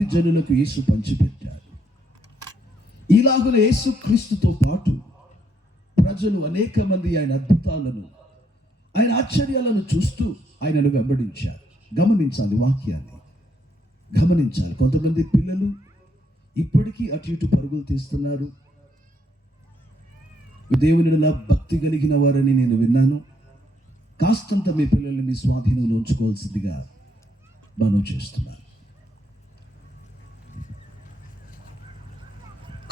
జనులకు యేసు పంచిపెట్టాడు. ఇలాగున యేసు క్రీస్తుతో పాటు ప్రజలు అనేక మంది ఆయన అద్భుతాలను, ఆయన ఆశ్చర్యాలను చూస్తూ ఆయనను వెంబడించారు. గమనించాలి, వాక్యాన్ని గమనించాలి. కొంతమంది పిల్లలు ఇప్పటికీ అటు ఇటు పరుగులు తీస్తున్నారు. దేవునిలా భక్తి కలిగిన వారని నేను విన్నాను. కాస్తంత మీ పిల్లల్ని మీ స్వాధీనంలో ఉంచుకోవాల్సిందిగా మనం చేస్తున్నాను.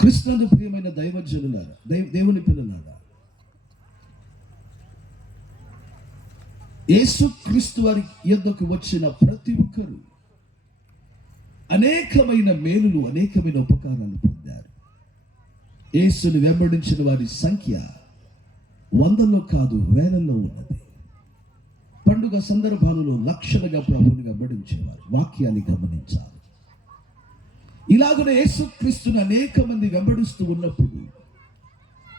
కృష్ణుడు ప్రియమైన దైవజనులారా, దేవుని పిల్లలారా, యేసు క్రీస్తు వారి యొద్దకు వచ్చిన ప్రతి ఒక్కరు అనేకమైన మేలులు, అనేకమైన ఉపకారాలు పొందారు. యేసుని వెంబడించిన వారి సంఖ్య వందల్లో కాదు, వేలల్లో ఉన్నది. పండుగ సందర్భాలలో లక్షలుగా ప్రభువుని వెంబడించేవారు. వాక్యాన్ని గమనించాలి. ఇలాగనే యేసు క్రీస్తుని అనేక మంది వెంబడిస్తూ ఉన్నప్పుడు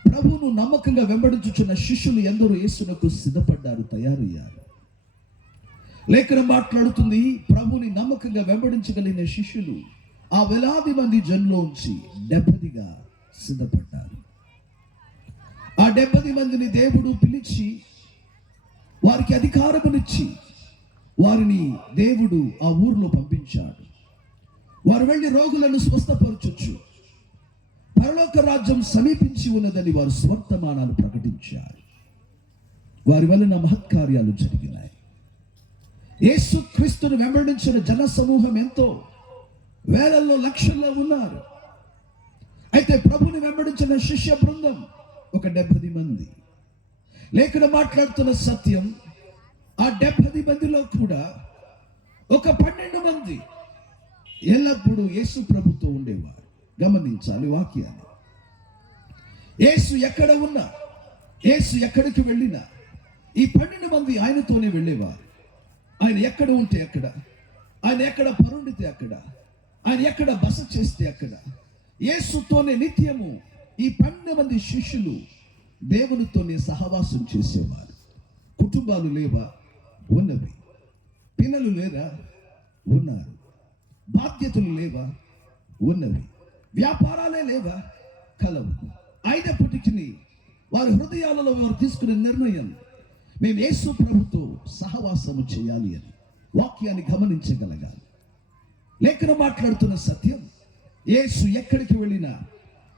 ప్రభువును నమ్మకంగా వెంబడించుచున్న శిష్యులు ఎందరో యేసునకు సిద్ధపడ్డారు, తయారయ్యారు. లేఖనం మాట్లాడుతుంది, ప్రభువుని నమ్మకంగా వెంబడించగలిగిన శిష్యులు ఆ వేలాది మంది జనులోంచి 70గా సిద్ధపడ్డారు. ఆ 70 మందిని దేవుడు పిలిచి వారికి అధికారమునిచ్చి వారిని దేవుడు ఆ ఊరిలో పంపించాడు. వారు వెళ్ళి రోగులను స్వస్థపరచొచ్చు, పరలోక రాజ్యం సమీపించి ఉన్నదని వారు స్వర్తమానాలు ప్రకటించారు. వారి వలన మహత్కార్యాలు జరిగినాయి. యేసు క్రీస్తును వెంబడించిన జన సమూహం ఎంతో వేలల్లో, లక్షల్లో ఉన్నారు. అయితే ప్రభుని వెంబడించిన శిష్య బృందం ఒక 70 మంది. లేఖనం మాట్లాడుతున్న సత్యం, ఆ 70 మందిలో కూడా ఒక 12 మంది ఎల్లప్పుడూ యేసు ప్రభుతో ఉండేవారు. గమనించాలి వాక్యాన్ని. యేసు ఎక్కడ ఉన్నా, యేసు ఎక్కడికి వెళ్ళినా ఈ 12 మంది ఆయనతోనే వెళ్ళేవారు. ఆయన ఎక్కడ ఉంటే అక్కడ, ఆయన ఎక్కడ పరుండితే అక్కడ, ఆయన ఎక్కడ బస చేస్తే అక్కడ యేసుతోనే నిత్యము ఈ 12 మంది శిష్యులు దేవునితోనే సహవాసం చేసేవారు. కుటుంబాలు లేవా? ఉన్నవి. పిల్లలు లేరా? ఉన్నారు. బాధ్యతలు లేవా? ఉన్నవి. వ్యాపారాలే లేవా? కలవు. అయినప్పటికీ వారి హృదయాలలో వారు తీసుకునే నిర్ణయం, మేము యేసు ప్రభుతో సహవాసము చేయాలి అని. వాక్యాన్ని గమనించగలగాలి. లేఖనం మాట్లాడుతున్న సత్యం, యేసు ఎక్కడికి వెళ్ళినా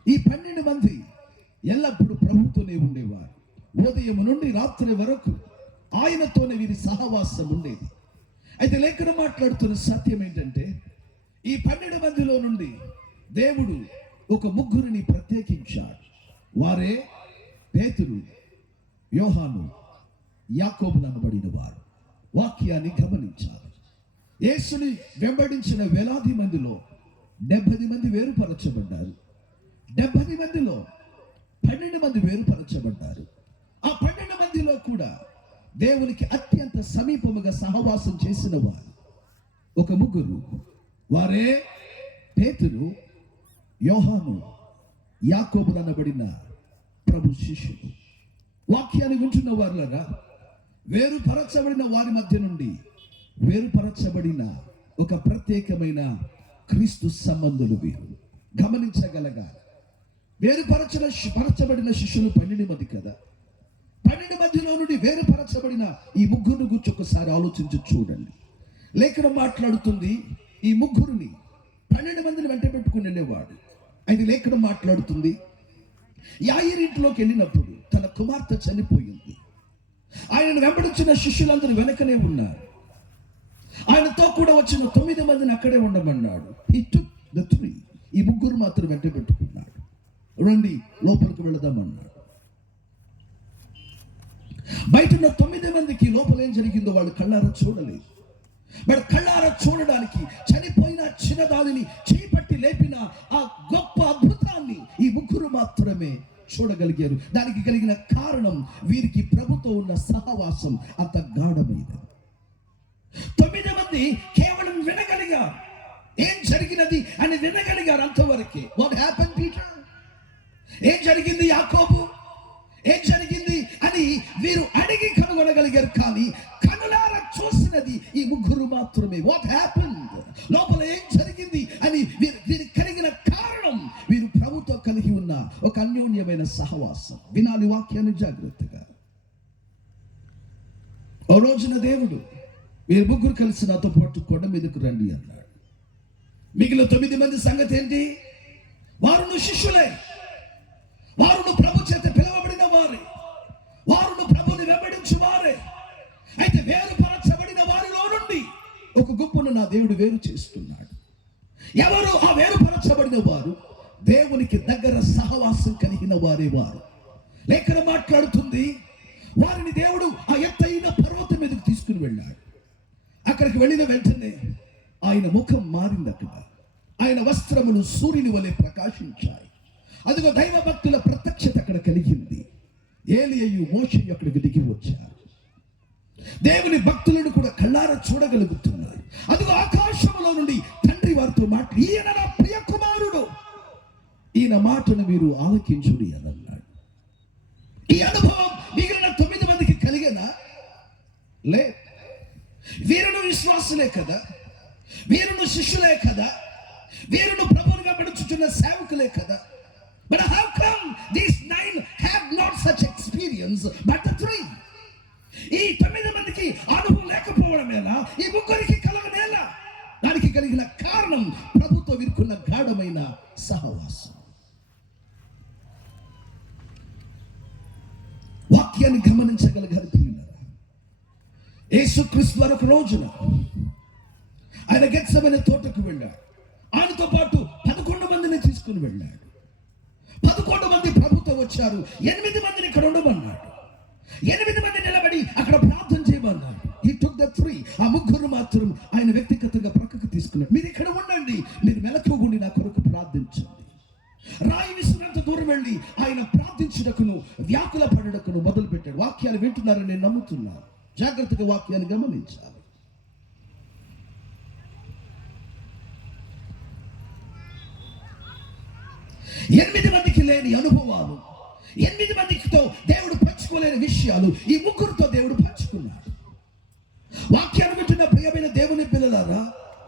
ఈ 12 మంది ఎల్లప్పుడూ ప్రభుతోనే ఉండేవారు. ఉదయం నుండి రాత్రి వరకు ఆయనతోనే వీరి సహవాసం ఉండేది. అయితే లేఖనం మాట్లాడుతున్న సత్యం ఏంటంటే, ఈ 12 మందిలో నుండి దేవుడు ఒక 3 ప్రత్యేకించాడు. వారే పేతురు, యోహాను, యాకోబులు అనబడిన వారు. వాక్యాన్ని గమనించాలి. యేసుని వెంబడించిన వేలాది మందిలో 70 మంది వేరుపరచబడ్డారు. 70 మందిలో 12 మంది వేరుపరచబడ్డారు. ఆ 12 మందిలో కూడా దేవునికి అత్యంత సమీపముగా సహవాసం చేసిన వారు ఒక 3. వారే పేతురు, యోహాను, యాకోబులు అనబడిన ప్రభు శిష్యులు. వాక్యాన్ని వింటున్న వారులారా, వేరుపరచబడిన వారి మధ్య నుండి వేరుపరచబడిన ఒక ప్రత్యేకమైన క్రీస్తు సంబంధులు వీరు. గమనించగలగాలి. వేరుపరచబడిన శిష్యులు 12 మంది కదా. 12 మందిలో నుండి వేరుపరచబడిన ఈ 3 గురించి ఒకసారి ఆలోచించి చూడండి. లేఖనం మాట్లాడుతుంది, ఈ 3 12 మందిని వెంట పెట్టుకుని వెళ్ళేవాడు. అయితే లేఖనం మాట్లాడుతుంది, యాయిరింట్లోకి వెళ్ళినప్పుడు తన కుమార్తె చనిపోయింది. ఆయనను వెంబడించిన శిష్యులందరూ వెనకనే ఉన్నారు. ఆయనతో కూడా వచ్చిన 9 మందిని అక్కడే ఉండమన్నాడు. He took the 3. ఈ 3 మాత్రం వెంట పెట్టుకున్నాడు. రండి లోపలికి వెళదామన్నాడు. బయట ఉన్న 9 మందికి లోపల ఏం జరిగిందో వాళ్ళు కళ్ళారా చూడలేదు. బట్ కళ్ళారా చూడడానికి చనిపోయిన చిన్నదానిని చేపట్టి లేపిన ఆ గొప్ప అద్భుతాన్ని ఈ 3 మాత్రమే చూడగలిగారు. దానికి కలిగిన కారణం, వీరికి ప్రభుతో ఉన్న సహవాసం అంత గాఢమైనది. 9 మంది కేవలం వినగలిగారు, ఏం జరిగినది అని వినగలిగారు, అంతవరకే. What happen Peter? ఏం జరిగింది యాకోబు? ఏం జరిగింది అని వీరు అడిగి కనుగొనగలిగారు. కానీ కనులారా చూసినది ఈ 3 మాత్రమే. What happen? లోపల ఏం జరిగింది ఒక అన్యోన్యమైన సహవాసం. వినాలి వాక్యాన్ని జాగ్రత్తగా. ఓ రోజున దేవుడు, మీరు ముగ్గురు కలిసి నాతో పాటు కొండ మీదకు రండి అన్నాడు. మిగిలిన 9 మంది సంగతి ఏంటి? వారును శిష్యులే, వారును ప్రభు చేత పిలవబడిన వారే, వారును ప్రభుని వెంబడించు వారే. అయితే వేరుపరచబడిన వారిలో నుండి ఒక గుంపును నా దేవుడు వేరు చేస్తున్నాడు. ఎవరు ఆ వేరుపరచబడిన వారు? దేవునికి దగ్గర సహవాసం కలిగిన వారే వారు. లేఖనం మాట్లాడుతుంది, వారిని దేవుడు ఆ ఎత్తైన పర్వతం మీదకు తీసుకుని వెళ్ళాడు. అక్కడికి వెళ్ళిన వెంటనే ఆయన ముఖం మారింది. అక్కడ ఆయన వస్త్రములు సూర్యుని వలె ప్రకాశించాయి. అదిగో దైవ భక్తుల ప్రత్యక్షత అక్కడ కలిగింది. ఏలీయు, మోషేయు అక్కడికి దిగి వచ్చారు. దేవుని భక్తులను కూడా కళ్ళారా చూడగలుగుతున్నారు. అదిగో ఆకాశంలో నుండి తండ్రి వారితో మాట్లాడి, ఈయన నా ప్రియ కుమారుడు, ఈయన మాటను మీరు ఆలకించుడి అని అన్నాడు. ఈ అనుభవం మిగిలిన 9 మందికి కలిగేనా? లే. వీరును విశ్వాసులే కదా, వీరును శిష్యులే కదా, వీరును ప్రభువుని వెంబడించుచున్న సేవకులే కదా. But how come these 9 have not such experience but the 3? ఈ 9 మందికి అనుభవం లేకపోవడమేలా, ఈ ముగ్గురికి కలగనేలా? దానికి కలిగిన కారణం ప్రభుతో వీరుకున్న గాఢమైన సహవాసం. వాక్యాన్ని గమనించగలిగారు ప్రియులారా. యేసుక్రీస్తు వారు ఒక రోజున ఆయన గెత్సెమనే తోటకు వెళ్ళాడు. ఆయనతో పాటు 11 మందిని తీసుకుని వెళ్ళాడు. 11 మంది ప్రభుతో వచ్చారు. 8 మందిని ఇక్కడ ఉండమన్నాడు. 8 మంది నిలబడి అక్కడ ప్రార్థన చేయమన్నాడు. ఈ టుక్ ద 3. ఆ ముగ్గురు మాత్రం ఆయన వ్యక్తిగతంగా ప్రక్కకు తీసుకున్నాడు. మీరు ఇక్కడ ఉండండి, మీరు మెలకువగుండి నా కొరకు ప్రార్థించండి. రాయి విసిరినంత దూరం వెళ్ళి ఆయన ప్రార్థించుటకును వ్యాకుల పడటకును మొదలు పెట్టాడు. వాక్యాలు వింటున్నారని నేను నమ్ముతున్నాను. జాగ్రత్తగా వాక్యాన్ని గమనించాలి. ఎనిమిది మందికి లేని అనుభవాలు, 8 మందితో దేవుడు పంచుకోలేని విషయాలు ఈ ముగ్గురుతో దేవుడు పంచుకున్నాడు. వాక్యాన్ని వింటున్న ప్రియమైన దేవుని పిల్లలారా,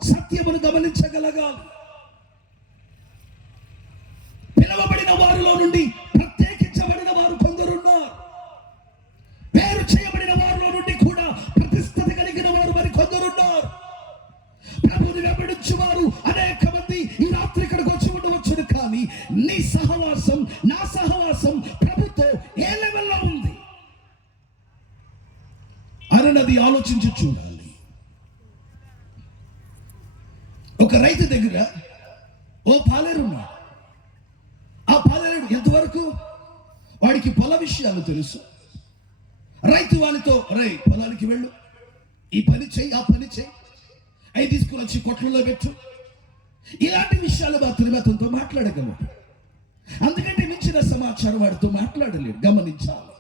సత్యమును గమనించగలగాలి. పిలవబడిన వారిలో నుండి ప్రత్యేకించబడిన వారు కొందరున్నారు. వేరు చేయబడిన వారిలో నుండి కూడా ప్రతిష్టత కలిగిన వారు మరి కొందరున్నారు. ప్రభువుని వెంబడించు వారు అనేక మంది ఈ రాత్రి ఇక్కడికి వచ్చి ఉండవచ్చును. కానీ నీ సహవాసం, నా సహవాసం ప్రభుతో ఏ లెవెల్లో ఉంది అన్నది ఆలోచించి చూడాలి. ఒక రైతు దగ్గర ఓ పాలేరు ఉన్నాడు. ఆ పాలేరుడు ఎంతవరకు వాడికి పొల విషయాలు తెలుసు. రైతు వానితో, రై పొలానికి వెళ్ళు, ఈ పని చెయ్యి, ఆ పని చెయ్యి, అవి తీసుకుని వచ్చి కొట్లలో పెట్టు, ఇలాంటి విషయాలు మాత్రమే అతనితో మాట్లాడగలడు. అందుకంటే మించిన సమాచారం వాడితో మాట్లాడలేడు. గమనించాలి.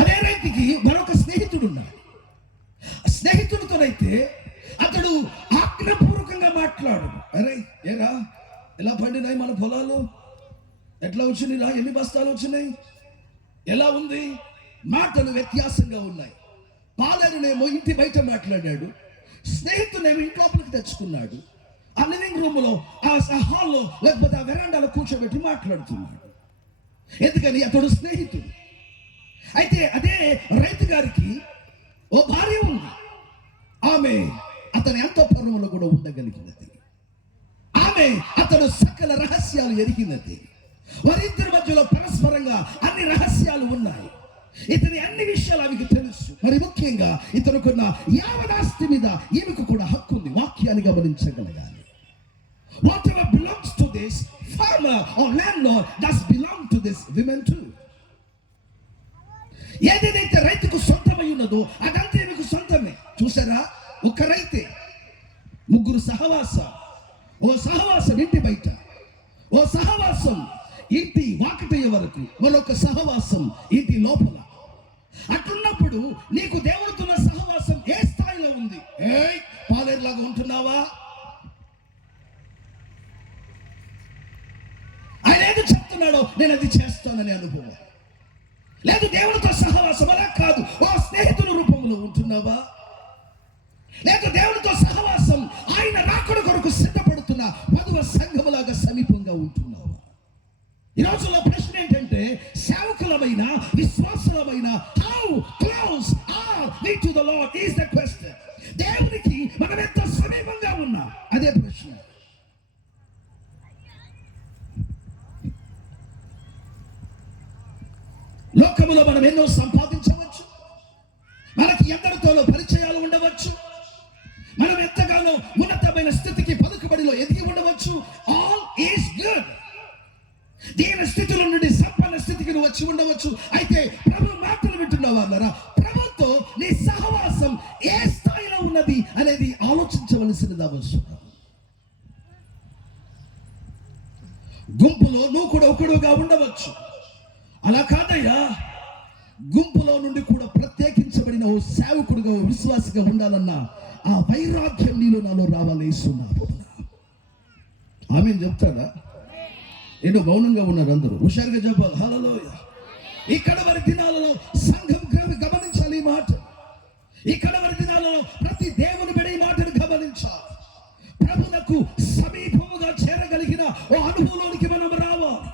అదే రైతుకి మరొక స్నేహితుడు ఉన్నాడు. స్నేహితుడితోనైతే అతడు ఆజ్ఞాపూర్వకంగా మాట్లాడు. అరే ఏరా, ఎలా పండినాయి మన పొలాలు, ఎట్లా వచ్చినాయిరా, ఎన్ని బస్తాలు వచ్చినాయి, ఎలా ఉంది? మాటలు వ్యత్యాసంగా ఉన్నాయి. పాలేరునేమో ఇంటి బయట మాట్లాడాడు, స్నేహితునేమో ఇంట్లోపలికి తెచ్చుకున్నాడు. ఆ లివింగ్ రూమ్ లో, ఆ హాల్లో, లేకపోతే ఆ వెరాండాలో కూర్చోబెట్టి మాట్లాడుతున్నాడు. ఎందుకని? అతడు స్నేహితుడు. అయితే అదే రైతు గారికి ఓ భార్య ఉంది. ఆమె అతని అంతఃపురంలో కూడా ఉండగలిగినది. ఆమె అతడు సకల రహస్యాలు ఎరిగినది. వారిద్దరి మధ్యలో పరస్పరంగా అన్ని రహస్యాలు ఉన్నాయి. ఇతని అన్ని విషయాలు ఆమెకు తెలుసు. మరి ముఖ్యంగా ఇతనుకున్న యావదాస్తి మీద ఈమెకు కూడా హక్కు ఉంది. వాక్యాన్ని గమనించగలగాలి. Whatever belongs to this farmer or landlord does belong to this women too. ఏదైతే రైతుకు సొంతమై ఉన్నదో అదంతా ఈమెకు సొంతమే. చూసారా, ఒక రైతే, ముగ్గురు సహవాసం. ఓ సహవాసం ఇంటి బయట, ఓ సహవాసం ఇంటి వాకిటయ్యే వరకు, మరొక సహవాసం ఇంటి లోపల. అట్లున్నప్పుడు నీకు దేవుడితో సహవాసం ఏ స్థాయిలో ఉంది? పాలేరులాగా ఉంటున్నావా? ఆయన ఏది చెప్తున్నాడో నేను అది చేస్తానని అనుభవం లేదు. దేవుడితో సహవాసం అలా కాదు. ఓ స్నేహితుల రూపంలో ఉంటున్నావా? లేక దేవుడితో సహవాసం ఆయన రాకడ కొరకు సిద్ధపడుతున్న మధువ సంఘములాగా సమీపంగా ఉంటున్నావా? ఈ రోజుల్లో ప్రశ్న ఏంటంటే, సేవకులమైన విశ్వాసులమైన how close are we to the Lord is the question. దేవునికి మనం ఎంత సమీపంగా ఉన్నాం, అదే ప్రశ్న. లోకములో మనం ఎన్నో సంపాదించవచ్చు, మనకి ఎందరితోనో పరిచయాలు ఉండవచ్చు, మనం ఎంతగానో ఉన్నతమైన స్థితికి పలుకుబడిలో ఎదిగి ఉండవచ్చు. All is good. దీని స్థితిలో నుండి సంపన్న స్థితికి నువ్వు వచ్చి ఉండవచ్చు. అయితే ప్రభు మాటలు వింటున్న వాళ్ళరా, ప్రభుతో నీ సహవాసం ఏ స్థాయిలో ఉన్నది అనేది ఆలోచించవలసినది అవసరం. గుంపులో నువ్వు కూడా ఒకడుగా ఉండవచ్చు. అలా కాదయ్యా, గుంపులో నుండి కూడా ప్రత్యేకించబడిన ఓ సేవకుడుగా, ఓ విశ్వాసిగా ఉండాలన్నా ఆ వైరాగ్యం నీలో నాలో రావాలేస్తున్నారు. ఆమెను చెప్తాడా? ఏదో మౌనంగా ఉన్నారు అందరూ, హుషారుగా చెప్పాలి హల్లెలూయా. ఇక్కడ వారి దినాలలో సంఘం గమనించాలి ఈ మాట. ఇక్కడ వారి దినాలలో ప్రతి దేవుని బిడ్డ ఈ మాటను గమనించాలి. ప్రభువునకు సమీపముగా చేరగలిగిన ఓ అనుభవంలోనికి మనం రావాలి.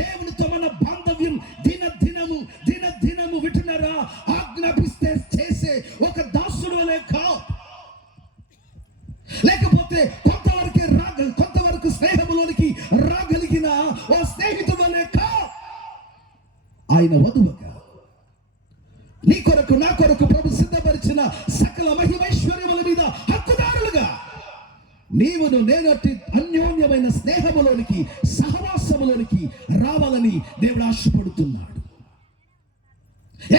దేవునితో మన బాంధవ్యం దినదినము వింటున్నారా, ఆజ్ఞాపిస్తే చేసే ఒక దాసుడు అనే కాదు, లేకపోతే కొంతవరకు స్నేహములోనికి రాగలిగిన ఓ స్నేహితుడు అనే కాదు. ఆయన వధువుగా నీ కొరకు నా కొరకు ప్రభు సిద్ధపరిచిన సకల మహిమైశ్వర్యముల మీద హక్కుదారులుగా నీవును నేను అన్యోన్యమైన స్నేహములోనికి, సహవాసములోనికి రావాలని దేవుడు ఆశపడుతున్నాడు.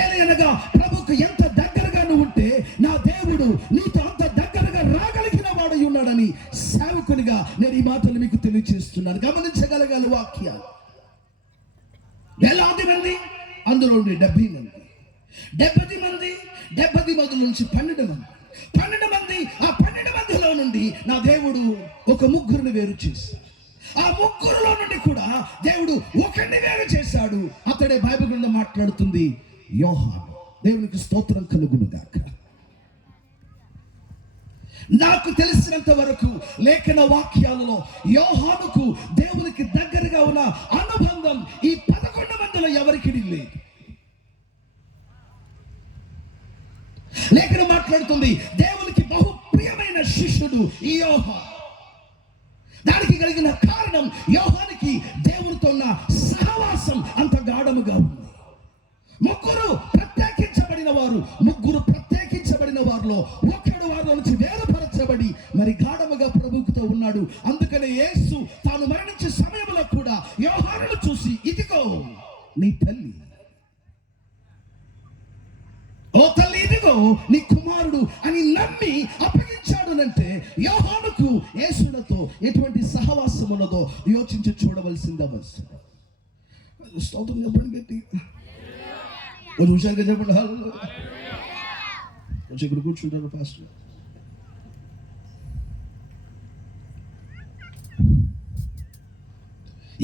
ఏలయనగా ప్రభుకు ఎంత దగ్గరగా నువ్వు ఉంటే నా దేవుడు నీతో అంత దగ్గరగా రాగలిగిన వాడు ఉన్నాడని సేవకునిగా నేను ఈ మాటలు మీకు తెలియజేస్తున్నాను. గమనించగలగాలి వాక్యాలు. వేలాది మంది, అందులో 70 మంది, 70 మంది, 70 మంది నుంచి 12 మంది, 12 మంది, ఆ 12 మందిలో నుండి నా దేవుడు ఒక ముగ్గురిని వేరు చేశాడు. ఆ ముగ్గురులో నుండి కూడా దేవుడు ఒకరిని వేరు చేశాడు. అతడే బైబిల్ గ్రంథం మాట్లాడుతుంది, యోహాను. దేవునికి స్తోత్రం కలుగును గాక. నాకు తెలిసినంత వరకు లేఖన వాక్యాలలో యోహానుకు దేవునికి దగ్గరగా ఉన్న అనుబంధం ఈ 11 మందిలో ఎవరికి లేదు. లేఖనం మాట్లాడుతుంది, దేవునికి బహు ప్రియమైన శిష్యుడు ఈ యోహాను. దానికి కలిగిన కారణం యోహానికి దేవునితో ఉన్న సహవాసం అంత గాఢముగా ఉంది. ముగ్గురు ప్రత్యేకించబడిన వారిలో ఒకడు వారిలో నుంచి వేరుపరచబడి మరి గాఢముగా ప్రభువుతో ఉన్నాడు. అందుకనే యేసు తాను మరణించే సమయంలో కూడా యోహానును చూసి, ఇదిగో నీ తల్లి, ఓ తల్లి ఇదిగో నీ కుమారుడు అని నమ్మి అప్పగించాడు. అంటే యోహానుకు యేసులతో ఎటువంటి సహవాసం ఉన్నదో యోచించి చూడవలసింది అవసరం. స్తోత్రం చెప్పండి గట్టి, కొంచెం హుషారుగా చెప్పండి హల్లెలూయా. కొంచెం ఇక్కడ కూర్చుంటారు పాస్టర్.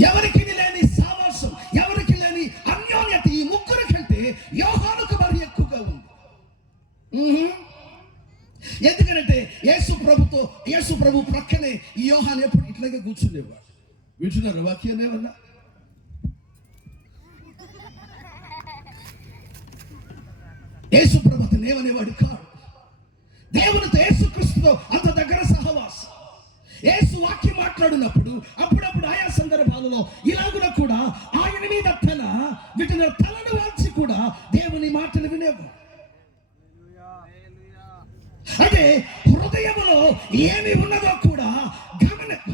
ఎవరికి లేని సావాసం, ఎవరికి లేని అన్యోన్యత ఈ ముగ్గురు కంటే యోహానుకు మరి ఎక్కువగా ఉంది. ఎందుకంటే యేసు ప్రభు ప్రక్కనే ఈ యోహాను ఎప్పుడు ఇట్లాగే కూర్చునేవాడు. వింటున్నారు వాక్యాన్ని ఏమన్నా? యేసు ప్రభు అతను ఏమనేవాడు కాదు. దేవునితో యేసుక్రీస్తుతో అంత దగ్గర సహవాసం. యేసు వాక్యం మాట్లాడినప్పుడు అప్పుడప్పుడు ఆయా సందర్భాలలో ఇలాగున కూడా ఆయన మీద వీటిని తలను వాల్చి కూడా దేవుని మాటలు వినేవాడు. అంటే హృదయములో ఏమి ఉన్నదో కూడా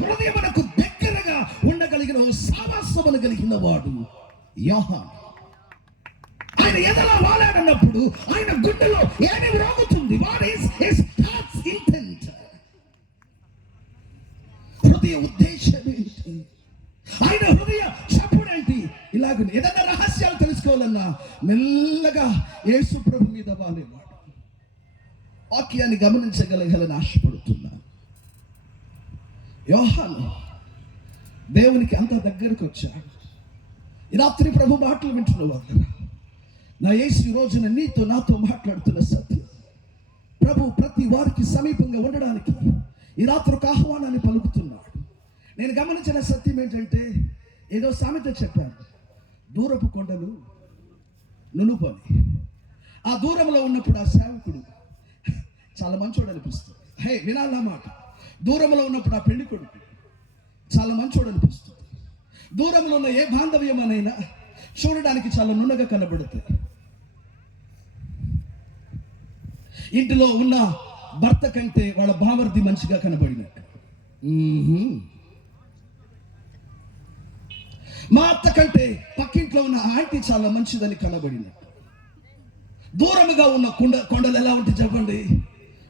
హృదయమునకు దగ్గరగా ఉండగలిగిన సావాసములు కలిగిన వాడు యోహాను. ఆయన ఎదలా వాలాడన్నప్పుడు ఆయన గుండెలో ఏమి రోగుతుంది? What is his hearts intent? హృదయ ఉద్దేశం ఏంటి? ఆయన హృదయ చప్పుడేంటి? ఇలాగ ఏదైనా రహస్యాలు తెలుసుకోవాలన్నా మెల్లగా యేసు ప్రభు మీద వాలేవాడు. వాక్యాన్ని గమనించగలగాలని ఆశపడుతున్నాను. యోహాను దేవునికి అంత దగ్గరకు వచ్చాడు. ఈ రాత్రి ప్రభు మాటలు వింటున్న వాళ్ళు, నా యేసు ఈ రోజున నీతో నాతో మాట్లాడుతున్న సత్యం. ప్రభు ప్రతి వారికి సమీపంగా ఉండడానికి ఈ రాత్రి ఒక ఆహ్వానాన్ని పలుకుతున్నాడు. నేను గమనించిన సత్యం ఏంటంటే, ఏదో సామెత చెప్పారు, దూరపు కొండలు నునుపని. ఆ దూరంలో ఉన్నప్పుడు ఆ సేవకుడు చాలా మంచోడు అనిపిస్తుంది. వినాలా మాట. దూరంలో ఉన్నప్పుడు ఆ పెళ్లి కొడుకు చాలా మంచోడు అనిపిస్తుంది. దూరంలో ఉన్న ఏ బాంధవ్యమనైనా చూడడానికి చాలా నున్నగా కనబడుతుంది. ఇంటిలో ఉన్న భర్త కంటే వాళ్ళ భావర్ది మంచిగా కనబడినట్టు, మా అత్త కంటే పక్కింట్లో ఉన్న ఆంటీ చాలా మంచిదని కనబడినట్టు. దూరముగా ఉన్న కొండలు ఎలా ఉంటాయి చెప్పండి?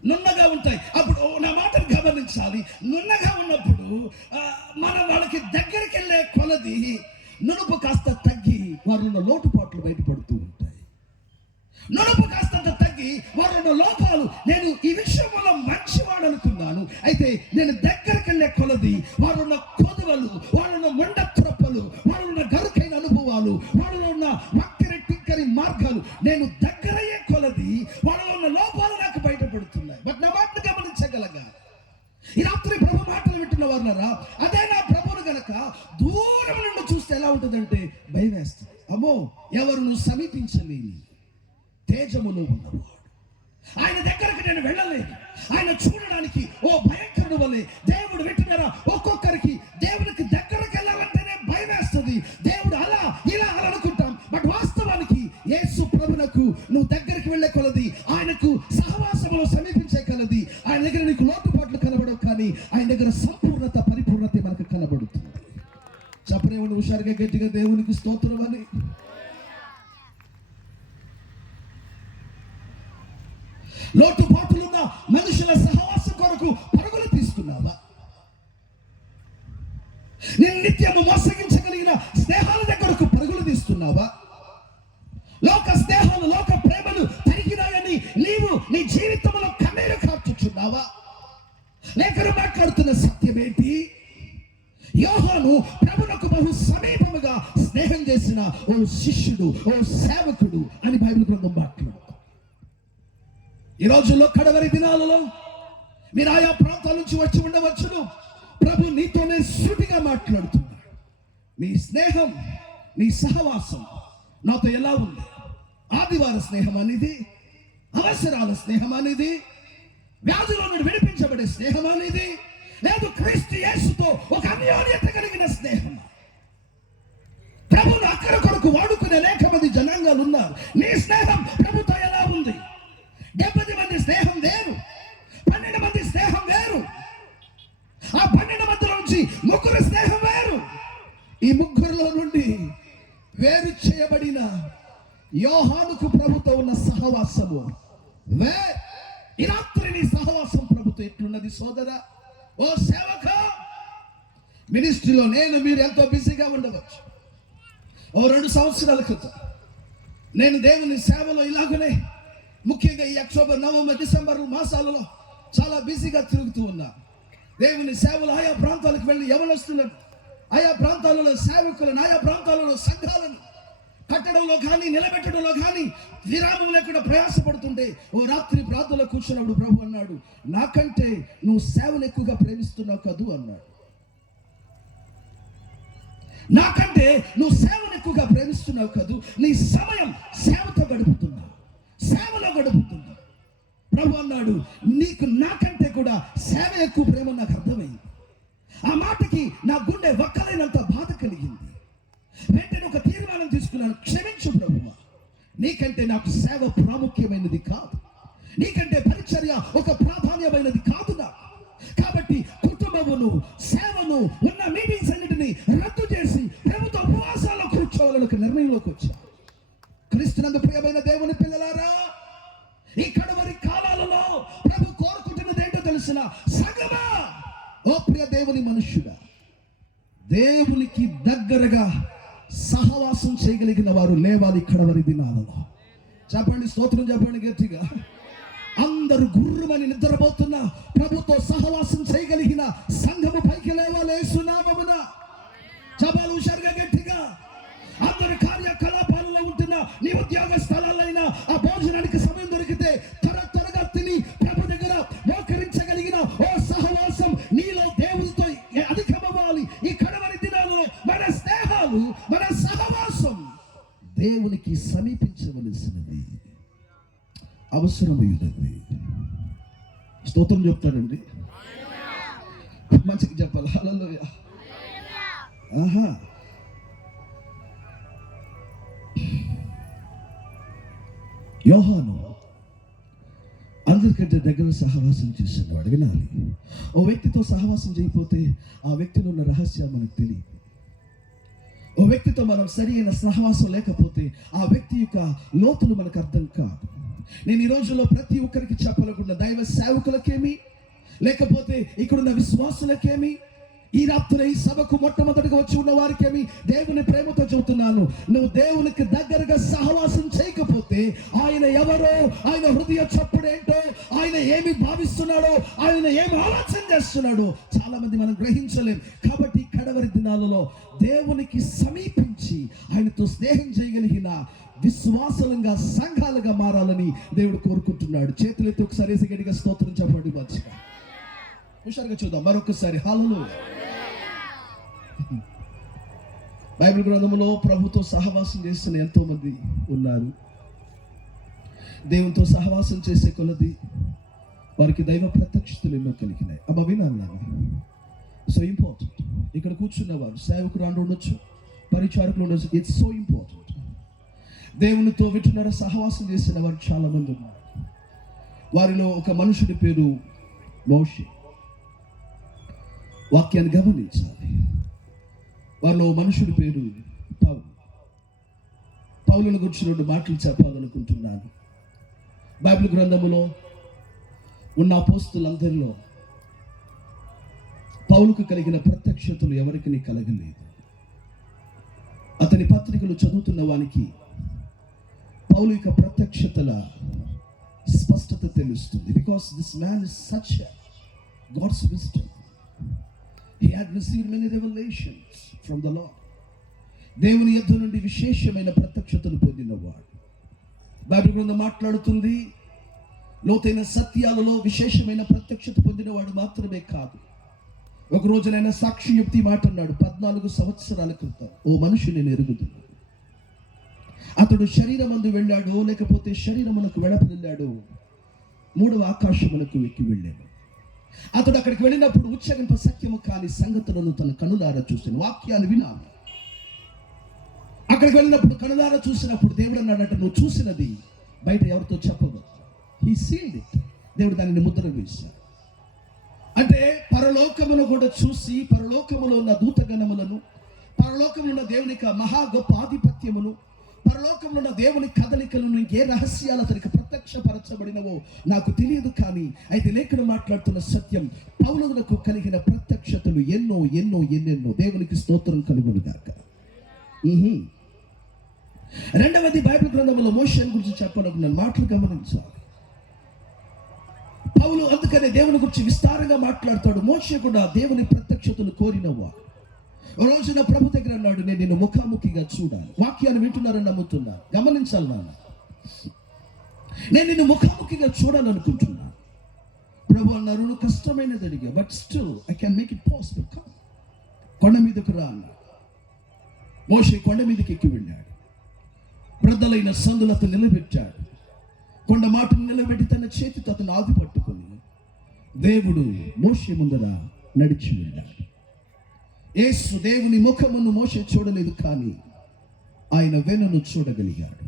నున్నగా ఉంటాయి. అప్పుడు నా మాటను గమనించాలి. నున్నగా ఉన్నప్పుడు మనం వాళ్ళకి దగ్గరికి వెళ్ళే కొలది నునుపు కాస్త తగ్గి వారిలో లోటుపాట్లు బయటపడుతూ ఉంటాయి. నునుపు కాస్త తగ్గి వారిలో లోపాలు, నేను ఈ విషయంలో మంచివాడు అనుకున్నాను, అయితే నేను దగ్గరికి వెళ్ళే కొలది వారున్న కొదువలు, వాళ్ళున్న మొండ త్రొప్పలు, వాళ్ళున్న గరుకైన అనుభవాలు, వాళ్ళలో ఉన్న వక్రి టిక్కరి మార్గాలు, నేను దగ్గరయ్యే కొలది వాళ్ళలో ఉన్న లోపాలు నాకు బయటపడుతున్నాయి. బట్ నా మాటను గమనించగలగా ఈ రాత్రి ప్రభు మాటలు వింటున్న వారులారా, అదే నా ప్రభువును గనక దూరం నుండి చూస్తే ఎలా ఉంటుందంటే భయం వేస్తుంది. అమ్మో, ఎవరు సమీపించలేని తేజములో ఉన్నవాడు, ఆయన దగ్గరకు నేను వెళ్ళలేదు. ఆయన చూడడానికి ఓ భయంకరుడు వలె. దేవుడు వింటున్నారా, ఒక్కొక్కరికి దేవునికి దగ్గరకు వెళ్ళాలంటేనే భయం వేస్తుంది. దేవుడు అలా ఇలా అలా అనుకుంటాం, బట్ వాస్తవానికి యేసు ప్రభునకు నువ్వు దగ్గరికి వెళ్ళే కొలది, ఆయనకు సహవాసములో సమీపించే కొలది ఆయన దగ్గర నీకు లోటుపాట్లు కనబడవు, కానీ ఆయన దగ్గర సంపూర్ణత పరిపూర్ణత మనకు కనబడుతుంది. చెప్పలేమని హుషారుగా గట్టిగా దేవునికి స్తోత్రం అని. లోటుపాట్లున్న మనుషుల సహవాసం కొరకు పరుగులు తీస్తున్నావా? నేను నిత్యము మోసగించగలిగిన స్నేహాల దగ్గరకు పరుగులు తీస్తున్నావా? లోక స్నేహాలు, లోక ప్రేమలు తరిగినాయని నీవు నీ జీవితంలో కన్నీరు కార్చుచున్నావా? లేఖను మాట్లాడుతున్న సత్యమేంటి? యోహాను ప్రభునకు బహు సమీపముగా స్నేహం చేసిన ఓ శిష్యుడు, ఓ సేవకుడు అని బైబిల్ గ్రంథం మాట్లాడు. ఈ రోజుల్లో కడవరి దినాలలో మీరు ఆయా ప్రాంతాల నుంచి వచ్చి ఉండవచ్చును. ప్రభు నీతోనే సూటిగా మాట్లాడుతున్నాడు. నీ స్నేహం, నీ సహవాసం నాతో ఎలా ఉంది? ఆదివార స్నేహం అనేది, అవసరాల స్నేహం అనేది, వ్యాధుల నుండి విడిపించబడే స్నేహం అనేది, లేదు క్రీస్తు యేసుతో ఒక అన్యోన్యత కలిగిన స్నేహం. ప్రభును అక్కడ కొరకు వాడుకునే అనేక మంది జనాంగాలు ఉన్నారు. నీ స్నేహం ప్రభుతో ఎలా ఉంది? 70 మంది స్నేహం వేరు, 12 మంది స్నేహం వేరు. ఆ 12 మందిలో నుంచి ముగ్గురు స్నేహం వేరు. ఈ ముగ్గురులో నుండి వేరు చేయబడిన యోహానుకు ప్రభుతో ఉన్న సహవాసము ఈ రాత్రి నీ సహవాసం ప్రభుతో ఎట్లున్నది సోదరా? ఓ సేవక, మినిస్ట్రీలో మీరు ఎంతో బిజీగా ఉండవచ్చు. ఓ 2 సంవత్సరాల క్రితం నేను దేవుని సేవలో ఇలాగనే, ముఖ్యంగా ఈ అక్టోబర్, నవంబర్, డిసెంబర్ మాసాలలో చాలా బిజీగా తిరుగుతూ ఉన్నా. దేవుని సేవలు ఆయా ప్రాంతాలకు వెళ్ళి యవనస్తులను, ఆయా ప్రాంతాలలో సేవకులను, ఆయా ప్రాంతాలలో సంఘాలను కట్టడంలో కానీ నిలబెట్టడంలో కానీ విరామం లేకుండా ప్రయాసపడుతుంటే ఓ రాత్రి ప్రాంతంలో కూర్చున్నప్పుడు ప్రభు అన్నాడు, నాకంటే నువ్వు సేవను ఎక్కువగా ప్రేమిస్తున్నావు కదూ అన్నాడు. నాకంటే నువ్వు సేవను ఎక్కువగా ప్రేమిస్తున్నావు కదూ, నీ సమయం సేవతో గడుపుతున్నావు, సేవలో గడుపుతున్నావు. ప్రభు అన్నాడు, నీకు నాకంటే కూడా సేవ ఎక్కువ ప్రేమ. నాకు అర్థమైంది. ఆ మాటకి నా గుండె ఒక్కలేనంత బాధ కలిగింది. వెంటనే ఒక తీర్మానం తీసుకున్నాను, క్షమించు ప్రభువా, నీకంటే నాకు సేవ ప్రాముఖ్యమైనది కాదు, నీకంటే పరిచర్య ఒక ప్రాధాన్యమైనది కాదు నాకు. కాబట్టి కుటుంబమును, సేవను, ఉన్న మీటింగ్స్ అన్నిటినీ రద్దు చేసి ప్రభుత్వ ఉపవాసాల్లో కూర్చోవాలని ఒక నిర్ణయంలోకి వచ్చా. క్రీస్తునందు ప్రియమైన దేవుని పిల్లలారా, ఈ కడవరి కాలాలలో ప్రభు కోరుకుంటున్నది ఏంటో తెలిసిన సంగమా, ఓ ప్రియ దేవుని మనుష్యుడా, దేవునికి దగ్గరగా సహవాసం చేయగలిగిన వారు లేవాలి కడవరి దినాలలో. చెప్పండి, స్తోత్రం చెప్పండి గట్టిగా. అందరూ గుర్రమని నిద్రపోతున్న ప్రభుతో సహవాసం చేయగలిగిన సంఘము పైకి లేవాలి యేసునామమున. చెప్పాలి హుషారుగా గట్టిగా. అందరి కార్యకలాపాలలో ఉంటున్న నీ ఉద్యోగ స్థలాలైనా ఆ భోజనానికి సమయం దొరికితే త్వరగా తిని ప్రభు దగ్గర మోకరించగలిగిన ఓ సహవాసం నీలో దేవునితో అధికమవ్వాలి. ఈ కడవరి దినాలలో మన స్నేహం దేవునికి సమీపించవలసినది అవసరమైనది. స్తోత్రం చెప్తాడండి, మంచిగా చెప్పాలి. హల్లెలూయా. ఆహా, యోహాను అందరికంటే దగ్గర సహవాసం చేసేవాడు. వినాలి, ఓ వ్యక్తితో సహవాసం చేయకపోతే ఆ వ్యక్తిలో ఉన్న రహస్యం మనకు తెలియదు. ఓ వ్యక్తితో మనం సరి అయిన సహవాసం లేకపోతే ఆ వ్యక్తి యొక్క లోతులు మనకు అర్థం కాదు. నేను ఈ రోజుల్లో ప్రతి ఒక్కరికి చెప్పాలనుకున్న దైవ సేవకులకేమి, లేకపోతే ఇక్కడున్న విశ్వాసులకేమి, ఈ రాత్రి ఈ సభకు మొట్టమొదటిగా వచ్చి ఉన్న వారికేమి దేవుని ప్రేమతో చెబుతున్నాను, నువ్వు దేవునికి దగ్గరగా సహవాసం చేయకపోతే ఆయన ఎవరో, ఆయన హృదయ చప్పుడేంటో, ఆయన ఏమి భావిస్తున్నాడో, ఆయన ఏమి ఆలోచన చేస్తున్నాడో చాలా మంది మనం గ్రహించలేం. కాబట్టి కడవరి దినాలలో దేవునికి సమీపించి ఆయనతో స్నేహం చేయగలిగిన విశ్వాసంగా సంఘాలుగా మారాలని దేవుడు కోరుకుంటున్నాడు. చేతులెత్తి ఒకసారి గట్టిగా స్తోత్రం చెప్పండి. మంచిగా హుషారుగా చూద్దాం మరొకసారి. హల్లెలూయా. బైబిల్ గ్రంథంలో ప్రభుతో సహవాసం చేస్తున్న ఎంతో మంది ఉన్నారు. దేవునితో సహవాసం చేసే కొలది వారికి దైవ ప్రత్యక్షతలు ఎన్నో కలిగినాయి. అబ్బా వినాలి, సో ఇంపార్టెంట్. ఇక్కడ కూర్చున్న వారు సేవకులు ఉండొచ్చు, పరిచారకులు ఉండొచ్చు. It's so important. దేవునితో వింటున్నారా సహవాసం చేసిన వారు చాలా మంది ఉన్నారు. వారిలో ఒక మనుషుడి పేరు మోషే. వాక్యాన్ని గమనించాలి. వారిలో మనుషుడి పేరు పౌలు. పౌలును గురించి 2 మాటలు చెప్పాలనుకుంటున్నాను. బైబిల్ గ్రంథములో ఉన్న అపోస్తులందరిలో పౌలుకు కలిగిన ప్రత్యక్షతలు ఎవరికి కలగలేదు. అతని పత్రికలు చదువుతున్న వానికి పౌలు యొక్క ప్రత్యక్షతల స్పష్టత తెలుస్తుంది. Because this man is such God's wisdom. He had received many revelations from the Lord. దేవుని యొద్ద నుండి విశేషమైన ప్రత్యక్షతలు పొందినవాడు. బైబిల్ గ్రంథం మాట్లాడుతుంది, లోతైన సత్యాలలో విశేషమైన ప్రత్యక్షత పొందినవాడు మాత్రమే కాదు. ఒక రోజునైనా సాక్షి యుక్తి మాట అన్నాడు 14 సంవత్సరాల క్రితం. ఓ మనిషి నేను ఎరుగుతున్నాను. అతడు శరీరమందు వెళ్ళాడు, లేకపోతే శరీరమునకు వెడపలిల్లాడు, 3వ ఆకాశమునకు ఎక్కి వెళ్ళాడు. అతడు అక్కడికి వెళ్ళినప్పుడు ఉచ్చరింప సత్యము కాని సంగతులను తన కనులారా చూసిన వాక్యాన్ని వినాలి. అక్కడికి వెళ్ళినప్పుడు కనులారా చూసినప్పుడు దేవుడు అన్నాడట, నువ్వు చూసినది బయట ఎవరితో చెప్పదు. He sealed it. దేవుడు దానిని ముద్ర వేశాడు. అంటే పరలోకమును కూడా చూసి, పరలోకములో ఉన్న దూతగణములను, పరలోకంలో ఉన్న దేవుని మహా గొప్ప ఆధిపత్యమును, పరలోకంలో ఉన్న దేవుని కదలికలను, ఏ రహస్యాలు అతనికి ప్రత్యక్షపరచబడినవో నాకు తెలియదు. కానీ అయితే లేఖనం మాట్లాడుతున్న సత్యం, పౌలునకు కలిగిన ప్రత్యక్షతలు ఎన్నో ఎన్నో ఎన్నెన్నో. దేవునికి స్తోత్రం కలుగును గాక. రెండవది, బైబిల్ గ్రంథంలో మోషే గురించి చెప్పాలనుకున్న మాటలు గమనించాలి. పౌలు అందుకనే దేవుని గురించి విస్తారంగా మాట్లాడతాడు. మోషే కూడా దేవుని ప్రత్యక్షతలు కోరినవాడు. రోజున ప్రభు దగ్గర అన్నాడు, నేను నిన్ను ముఖాముఖిగా చూడాలి. వాక్యాన్ని వింటున్నారని నమ్ముతున్నాను, గమనించాలి నాన్న. నేను నిన్ను ముఖాముఖిగా చూడాలనుకుంటున్నాను. ప్రభు అన్నారు, నువ్వు కష్టమైనది అడిగా, but still I can make it possible. కొండ మీదకు రా అన్నాడు. మోషే కొండ మీదకి ఎక్కి వెళ్ళాడు. బ్రద్దలైన సందులతో నిలబెట్టాడు. కొండ మాటను నిలబెట్టి తన చేతితో అతను ఆది పట్టుకొని దేవుడు మోషే ముందర నడిచి వెళ్ళాడు. యేసు దేవుని ముఖమును మోషే చూడలేదు, కానీ ఆయన వెనును చూడగలిగాడు.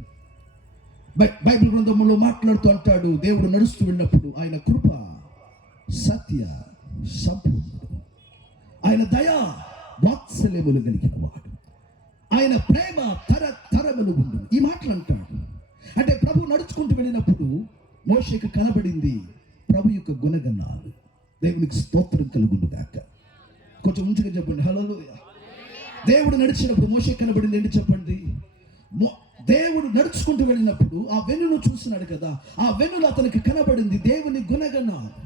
బైబిల్ గ్రంథంలో మాట్లాడుతూ అంటాడు, దేవుడు నడుస్తూ వెళ్ళినప్పుడు ఆయన కృప సత్య సంపూర్ణుడు, ఆయన దయా వాత్సల్యములు కలిగిన వాడు, ఆయన ప్రేమ తరతరములు ఉండు. ఈ మాటలు అంటాడు. అంటే ప్రభు నడుచుకుంటూ వెళ్ళినప్పుడు మోషేకు కనబడింది ప్రభు యొక్క గుణగణాలు. దేవునికి స్తోత్రం కలుగును గాక. కొంచెం ఉంచుగా చెప్పండి. హల్లెలూయా. దేవుడు నడిచినప్పుడు మోషే కనబడింది ఏంటి చెప్పండి. దేవుడు నడుచుకుంటూ వెళ్ళినప్పుడు ఆ వెన్నును చూస్తున్నాడు కదా, ఆ వెన్నులో అతనికి కనబడింది దేవుని గుణగణాలు,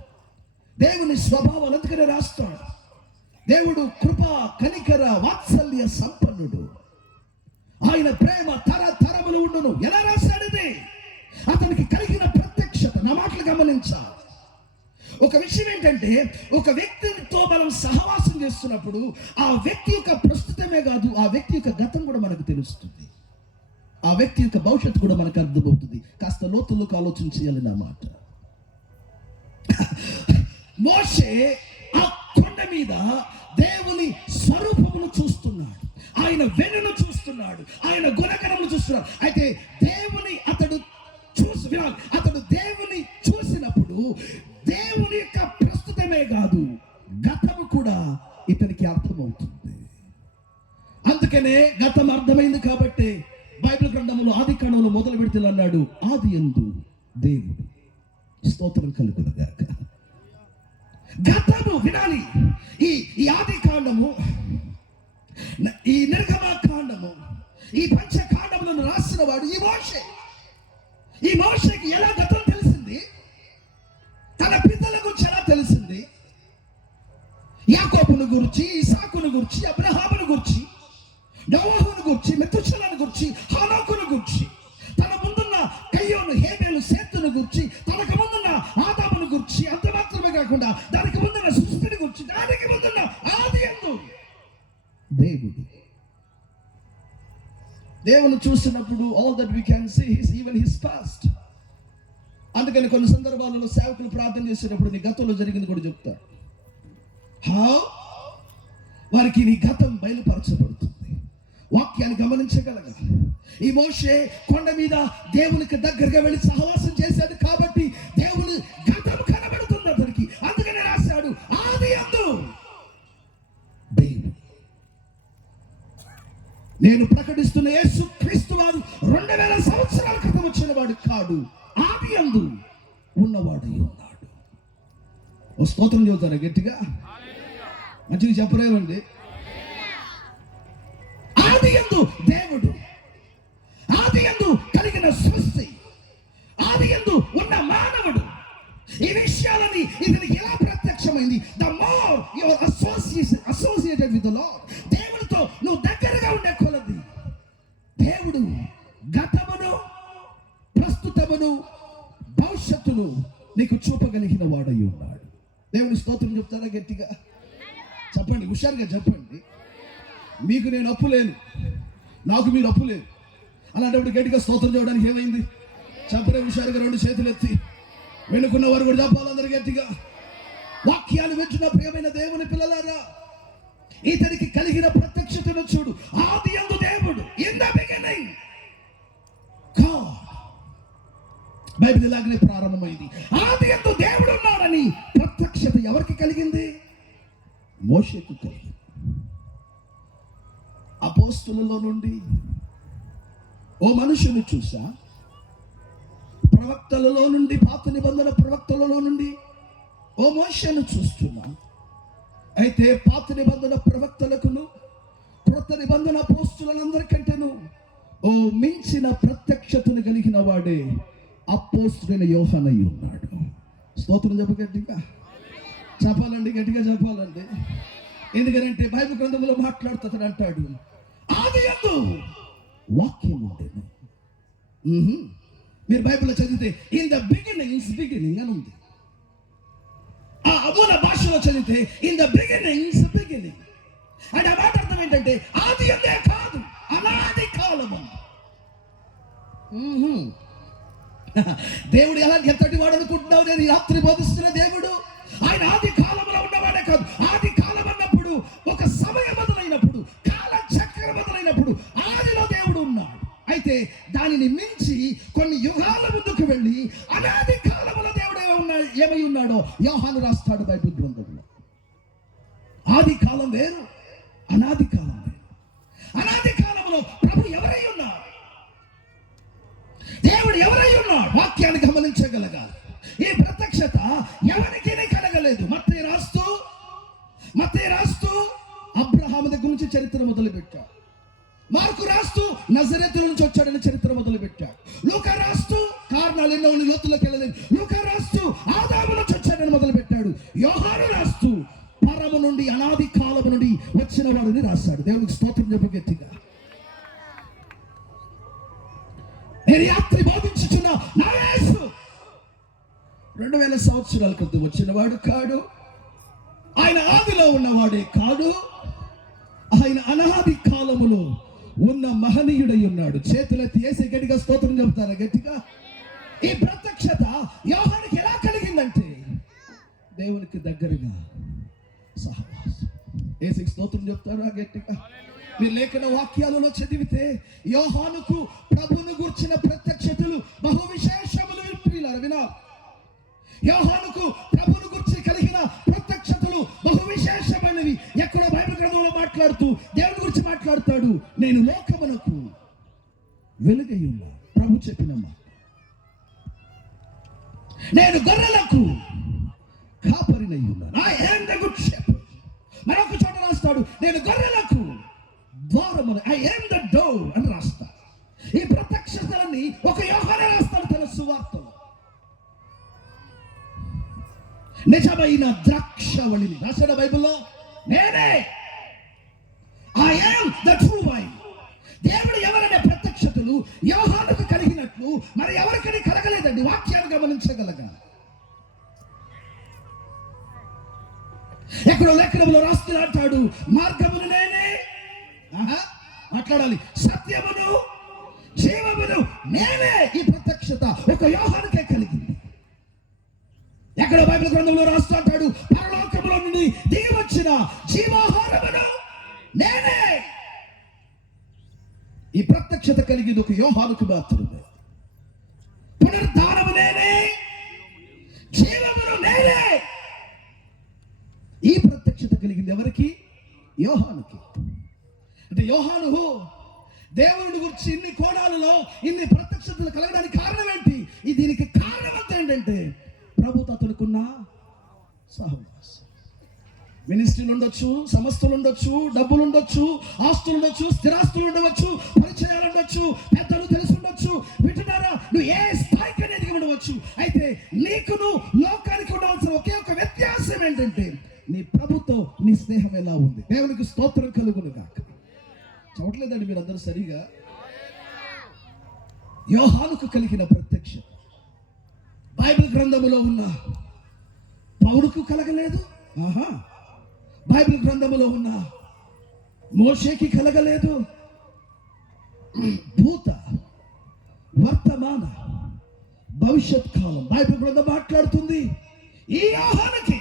దేవుని స్వభావాలు. అందుకనే రాస్తాడు, దేవుడు కృప కనికర వాత్సల్య సంపన్నుడు, ఆయన ప్రేమ తరతరములు ఉండును. ఎలా రాశాడు ఇది? అతనికి కలిగిన ప్రత్యక్షత. నా మాటలు గమనించాలి. ఒక విషయం ఏంటంటే, ఒక వ్యక్తితో మనం సహవాసం చేస్తున్నప్పుడు ఆ వ్యక్తి యొక్క ప్రస్తుతమే కాదు, ఆ వ్యక్తి యొక్క గతం కూడా మనకు తెలుస్తుంది. ఆ వ్యక్తి యొక్క భవిష్యత్తు కూడా మనకు అర్థమవుతుంది. కాస్త లోతుల్లోకి ఆలోచన చేయాలి నా మాట. మోషే ఆ కొండ మీద దేవుని స్వరూపమును చూస్తున్నాడు, ఆయన వెన్నును చూస్తున్నాడు, ఆయన గుణగణమును చూస్తున్నాడు. అయితే అతడు దేవుని చూసినప్పుడు దేవుని యొక్క ప్రస్తుతమే కాదు, గతము కూడా ఇతనికి అర్థమవుతుంది. అందుకనే గతం అర్థమైంది కాబట్టి బైబిల్ గ్రంథంలో ఆది కాండంలో మొదలు పెడితే అన్నాడు, ఆది యందు దేవుడు. స్తోత్రం కలుగునుగాక. గతము వినాలి. ఈ ఆది కాండము, ఈ నిర్గమకాండము, ఈ పంచకాండములను రాసిన వాడు ఈ మోషే. ఈ మోషేకి ఎలా గతం తెలిసింది? తన పితల గురించి ఎలా తెలిసింది? యాకోబును గురించి, ఇసాకును గురించి, అబ్రహామును గురించి, నోవహును గురించి, మెతుషెలను గురించి, హనోకును గురించి, తన ముందున్న కయ్యోను, హేబేలు, సేతును గురించి, తనకు ముందున్న ఆదామును గురించి, అంత మాత్రమే కాకుండా దానికి ముందున్న సృష్టిని గురించి, దానికి ముందున్న ఆది యందు దేవుని చూసినప్పుడు all that we can see even his past. అందుకని కొన్ని సందర్భాలలో సేవకులు ప్రార్థన చేసేటప్పుడు నీ గతంలో జరిగింది కూడా చెప్తారు. వారికి నీ గతం బయలుపరచబడుతుంది. వాక్యాన్ని గమనించగలగాలి. ఈ మోషే కొండ మీద దేవునికి దగ్గరగా వెళ్ళి సహవాసం చేశాడు కాబట్టి దేవుని గతం కనబడుతుంది అతనికి. అందుకనే రాశాడు, ఆది యందు దేవుడు. నేను ప్రకటిస్తున్న యేసు క్రీస్తు వారు 2000 సంవత్సరాల క్రితం వచ్చిన వాడు కాడు, ఆది యందు ఉన్నవాడు ఉన్నాడు. ఓ స్తోత్రం చెబుతారా గట్టిగా? మంచిగా చెప్పరేమండి. ఆది యందు దేవుడు, ఆది యందు కలిగిన సృష్టి, ఆది యందు ఉన్న మానవుడు, ఈ విషయాలని ఇతనికి ఎలా ప్రత్యక్షమైంది? The more you are associated with the Lord, దేవుడితో నువ్వు దగ్గరగా ఉండే కొలది దేవుడు గతమును, ప్రస్తుతమును, భవిష్యత్తును నీకు చూపగలిగిన వాడై ఉన్నాడు. దేవుని స్తోత్రం చెప్తారా గట్టిగా? చెప్పండి, హుషారుగా చెప్పండి. మీకు నేను అప్పు లేను, నాకు మీరు అప్పు లేదు. అలాంటప్పుడు గట్టిగా స్తోత్రం చేయడానికి ఏమైంది? చెప్పరే హుషారుగా 2 చేతులు ఎత్తి. వెనుకున్న వారు కూడా చెప్పాలందరూ గట్టిగా. వాక్యాలు వింటున్న ప్రియమైన దేవుని పిల్లలారా, ఇతనికి కలిగిన ప్రత్యక్షతను చూడు. ఆది యందు దేవుడు, in the beginning God. Bible ఇలాగనే ప్రారంభమైంది. ఆది యందు దేవుడు ఉన్నాడని ప్రత్యక్షత ఎవరికి కలిగింది? మోషేకు కలిగింది. అపోస్తులలో నుండి ఓ మనుషుని చూసా, ప్రవక్తలలో నుండి, పాత నిబంధన ప్రవక్తలలో నుండి ఓ మోషేను చూస్తున్నా. అయితే పాత నిబంధన ప్రవక్తలకును క్రొత్త నిబంధన అపోస్తులందరికంటేను ఓ మించిన ప్రత్యక్షతను కలిగిన వాడే అపోస్తులైన యోహానై ఉన్నాడు. స్తోత్రం చెప్ప గట్టిగా చెప్పాలండి, గట్టిగా చెప్పాలండి. ఎందుకంటే బైబిల్ గ్రంథంలో మాట్లాడుతాడు, అంటాడు ఆది యందు వాక్యం ఉండేను. మీరు బైబిల్లో చదివితే ఇన్ ద బిగినింగ్స్ బిగినింగ్ అని ఉంది. ఆ అమూల భాషలో చదివితే ఇన్ ద బిగినింగ్స్ బిగినింగ్ అంటే ఆ మాట అర్థం ఏంటంటే ఆది యందే కాదు, అనాది కాలము. దేవుడు ఎంతటి వాడు అనుకుంటున్నావు? నేను రాత్రి బోధిస్తున్న దేవుడు ఆయన ఆది కాలంలో ఉన్నవాడే కాదు. ఆది కాలం అన్నప్పుడు ఒక సమయం మొదలైనప్పుడు, కాల చక్రం మొదలైనప్పుడు ఆదిలో దేవుడు ఉన్నాడు. అయితే దానిని మించి కొన్ని యుగాల ముందుకు వెళ్ళి అనాది కాలంలో దేవుడు ఏమై ఉన్నాడో యోహాను రాస్తాడు బైబిల్ గ్రంథంలో. ఆది కాలం వేరు, అనాది కాలం వేరు. అనాది కాలంలో ప్రభు ఎవరై ఉన్నాడు? దేవుడు ఎవరై ఉన్నాడు? వాక్యాన్ని గమనించగలగాలి. ఈ ప్రత్యక్షత ఎవరికి కలగలేదు. మత్తయి రాస్తూ అబ్రహాము దగ్గర నుంచి చరిత్ర మొదలు పెట్టాడు. మార్కు రాస్తూ నజరేతు నుంచి వచ్చాడని చరిత్ర మొదలు పెట్టాడు. లూకా రాస్తూ కారణాలు ఎన్నో లోతులకు వెళ్ళలేదు. లూకా రాస్తూ ఆదాము నుంచి వచ్చాడని మొదలు పెట్టాడు. యోహాను రాస్తూ పరము నుండి, అనాది కాలము నుండి వచ్చిన వాడిని రాశాడు. దేవునికి స్తోత్రం చెప్పు గట్టిగా. నేను రాత్రి బోధించుచున్న నా యేసు 2000 సంవత్సరాల క్రితం వచ్చినవాడు కాడు, ఆయన ఆదిలో ఉన్నవాడే కాదు, ఆయన అనాది కాలములో ఉన్న మహనీయుడై ఉన్నాడు. చేతులెత్తి వేసి గట్టిగా స్తోత్రం చెబుతారా? గట్టిగా. ఈ ప్రత్యక్షత యోహానుకి ఎలా కలిగిందంటే దేవునికి దగ్గరగా సహవాసం. ఏసుకి స్తోత్రం చెప్తారా? గట్టిగా. మీ లేఖన వాక్యాలలో చదివితే యోహానుకు ప్రభువును గూర్చిన ప్రత్యక్షతలు బహు విశేషములు వినాలి. యోహానుకు ప్రభువును గురించి కలిగిన ప్రత్యక్షతలు బహు విశేషమైనవి. ఎక్కడో బైబిల్ గ్రంథంలో మాట్లాడుతూ దేవుని గురించి మాట్లాడతాడు. నేను లోకమునకు వెలుగై ఉన్నా. ప్రభు చెప్పిన మాట. నేను గొర్రెలకు కాపరినై ఉన్నాను. I am the good shepherd. మరొక చోట రాస్తాడు, నేను గొర్రెలకు ద్వారమును, ఐ యామ్ ద డోర్ అని రాస్తాడు. ఈ ప్రత్యక్షతలన్నీ ఒక యోహానే రాస్తాడు తన సువార్తలో. నిజమైన ద్రాక్షవల్లిని రాశాడు బైబిల్లో. నేనే, I am the true wine. దేవుడు ఎవరనే ప్రత్యక్షతలు యోహానుకు కలిగినట్లు మరి ఎవరికని కలగలేదండి. వాక్యాన్ని గమనించగలగా. ఎక్కడో లేఖనంలో రాస్తున్నాడు, మార్గమును నేనే, మాట్లాడాలి, సత్యమును జీవమును నేనే. ఈ ప్రత్యక్షత ఒక యోహానుకే కలిగింది. ఎక్కడ బైబిల్ గ్రంథంలో రాస్తాడు, పరలోకములో నుండి దిగి వచ్చిన జీవాహారమును నేనే. ఈ ప్రత్యక్షత కలిగింది ఒక యోహానుకు మాత్రమే. పునరుద్ధానము నేనే, జీవమును నేనే. ఈ ప్రత్యక్షత కలిగింది ఎవరికి? యోహానుకి. అంటే యోహాను దేవుని గురించి ఇన్ని కోణాలలో ఇన్ని ప్రత్యక్షతలు కలగడానికి కారణం ఏంటి? దీనికి కారణం అంతా ఏంటంటే ప్రభుతో అతనుకున్న సహవాసం. మినిస్ట్రీలు ఉండొచ్చు, సంస్థలు ఉండొచ్చు, డబ్బులు ఉండొచ్చు, ఆస్తులు ఉండొచ్చు, స్థిరాస్తులు ఉండవచ్చు, పరిచయాలు ఉండొచ్చు, పెద్దలు తెలిసి ఉండొచ్చు. వింటున్నారా? నువ్వు ఏ స్థాయికి అనేది ఉండవచ్చు. అయితే నీకును లోకానికి ఉండాల్సిన ఒకే ఒక వ్యత్యాసం ఏంటంటే నీ ప్రభుతో నీ స్నేహం ఎలా ఉంది. దేవునికి స్తోత్రం కలుగును గాక. చదవట్లేదండి మీరు అందరూ సరిగా? యోహానుకు కలిగిన ప్రత్యక్షత బైబిల్ గ్రంథములో ఉన్న పౌలుకు కలగలేదు. బైబిల్ గ్రంథములో ఉన్న మోషేకి కలగలేదు. భూత వర్తమాన భవిష్యత్ కాలం బైబిల్ గ్రంథం మాట్లాడుతుంది. ఈ యోహానుకి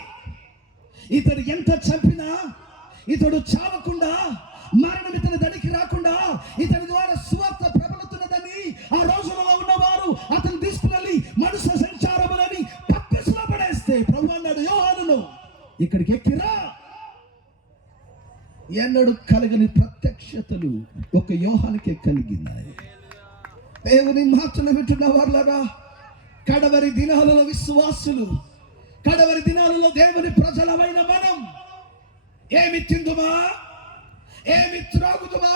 ఇతడు ఎంత చంపినా ఇతడు చావకుండా, మరణం ఇతని దనికి రాకుండా ఇతని ద్వారా సువార్త ప్రబలుతున్నదని ఆ రోజులలో ఉన్నవారు అతను తీసుకుని మనుష్య సంచారములని పక్కసులో పడేస్తే ప్రభు అన్నాడు, యోహానును ఇక్కడికి ఎక్కిరా. ఎన్నడూ కలగని ప్రత్యక్షతలు ఒక యోహానుకే కలిగినాయి. దేవుని మాటలు వింటున్న వాళ్ళరా, కడవరి దినాలలో విశ్వాసులు, కడవరి దినాలలో దేవుని ప్రజలమైన మనం ఏమి తిందుమా, ఏమి త్రాగుదుమా,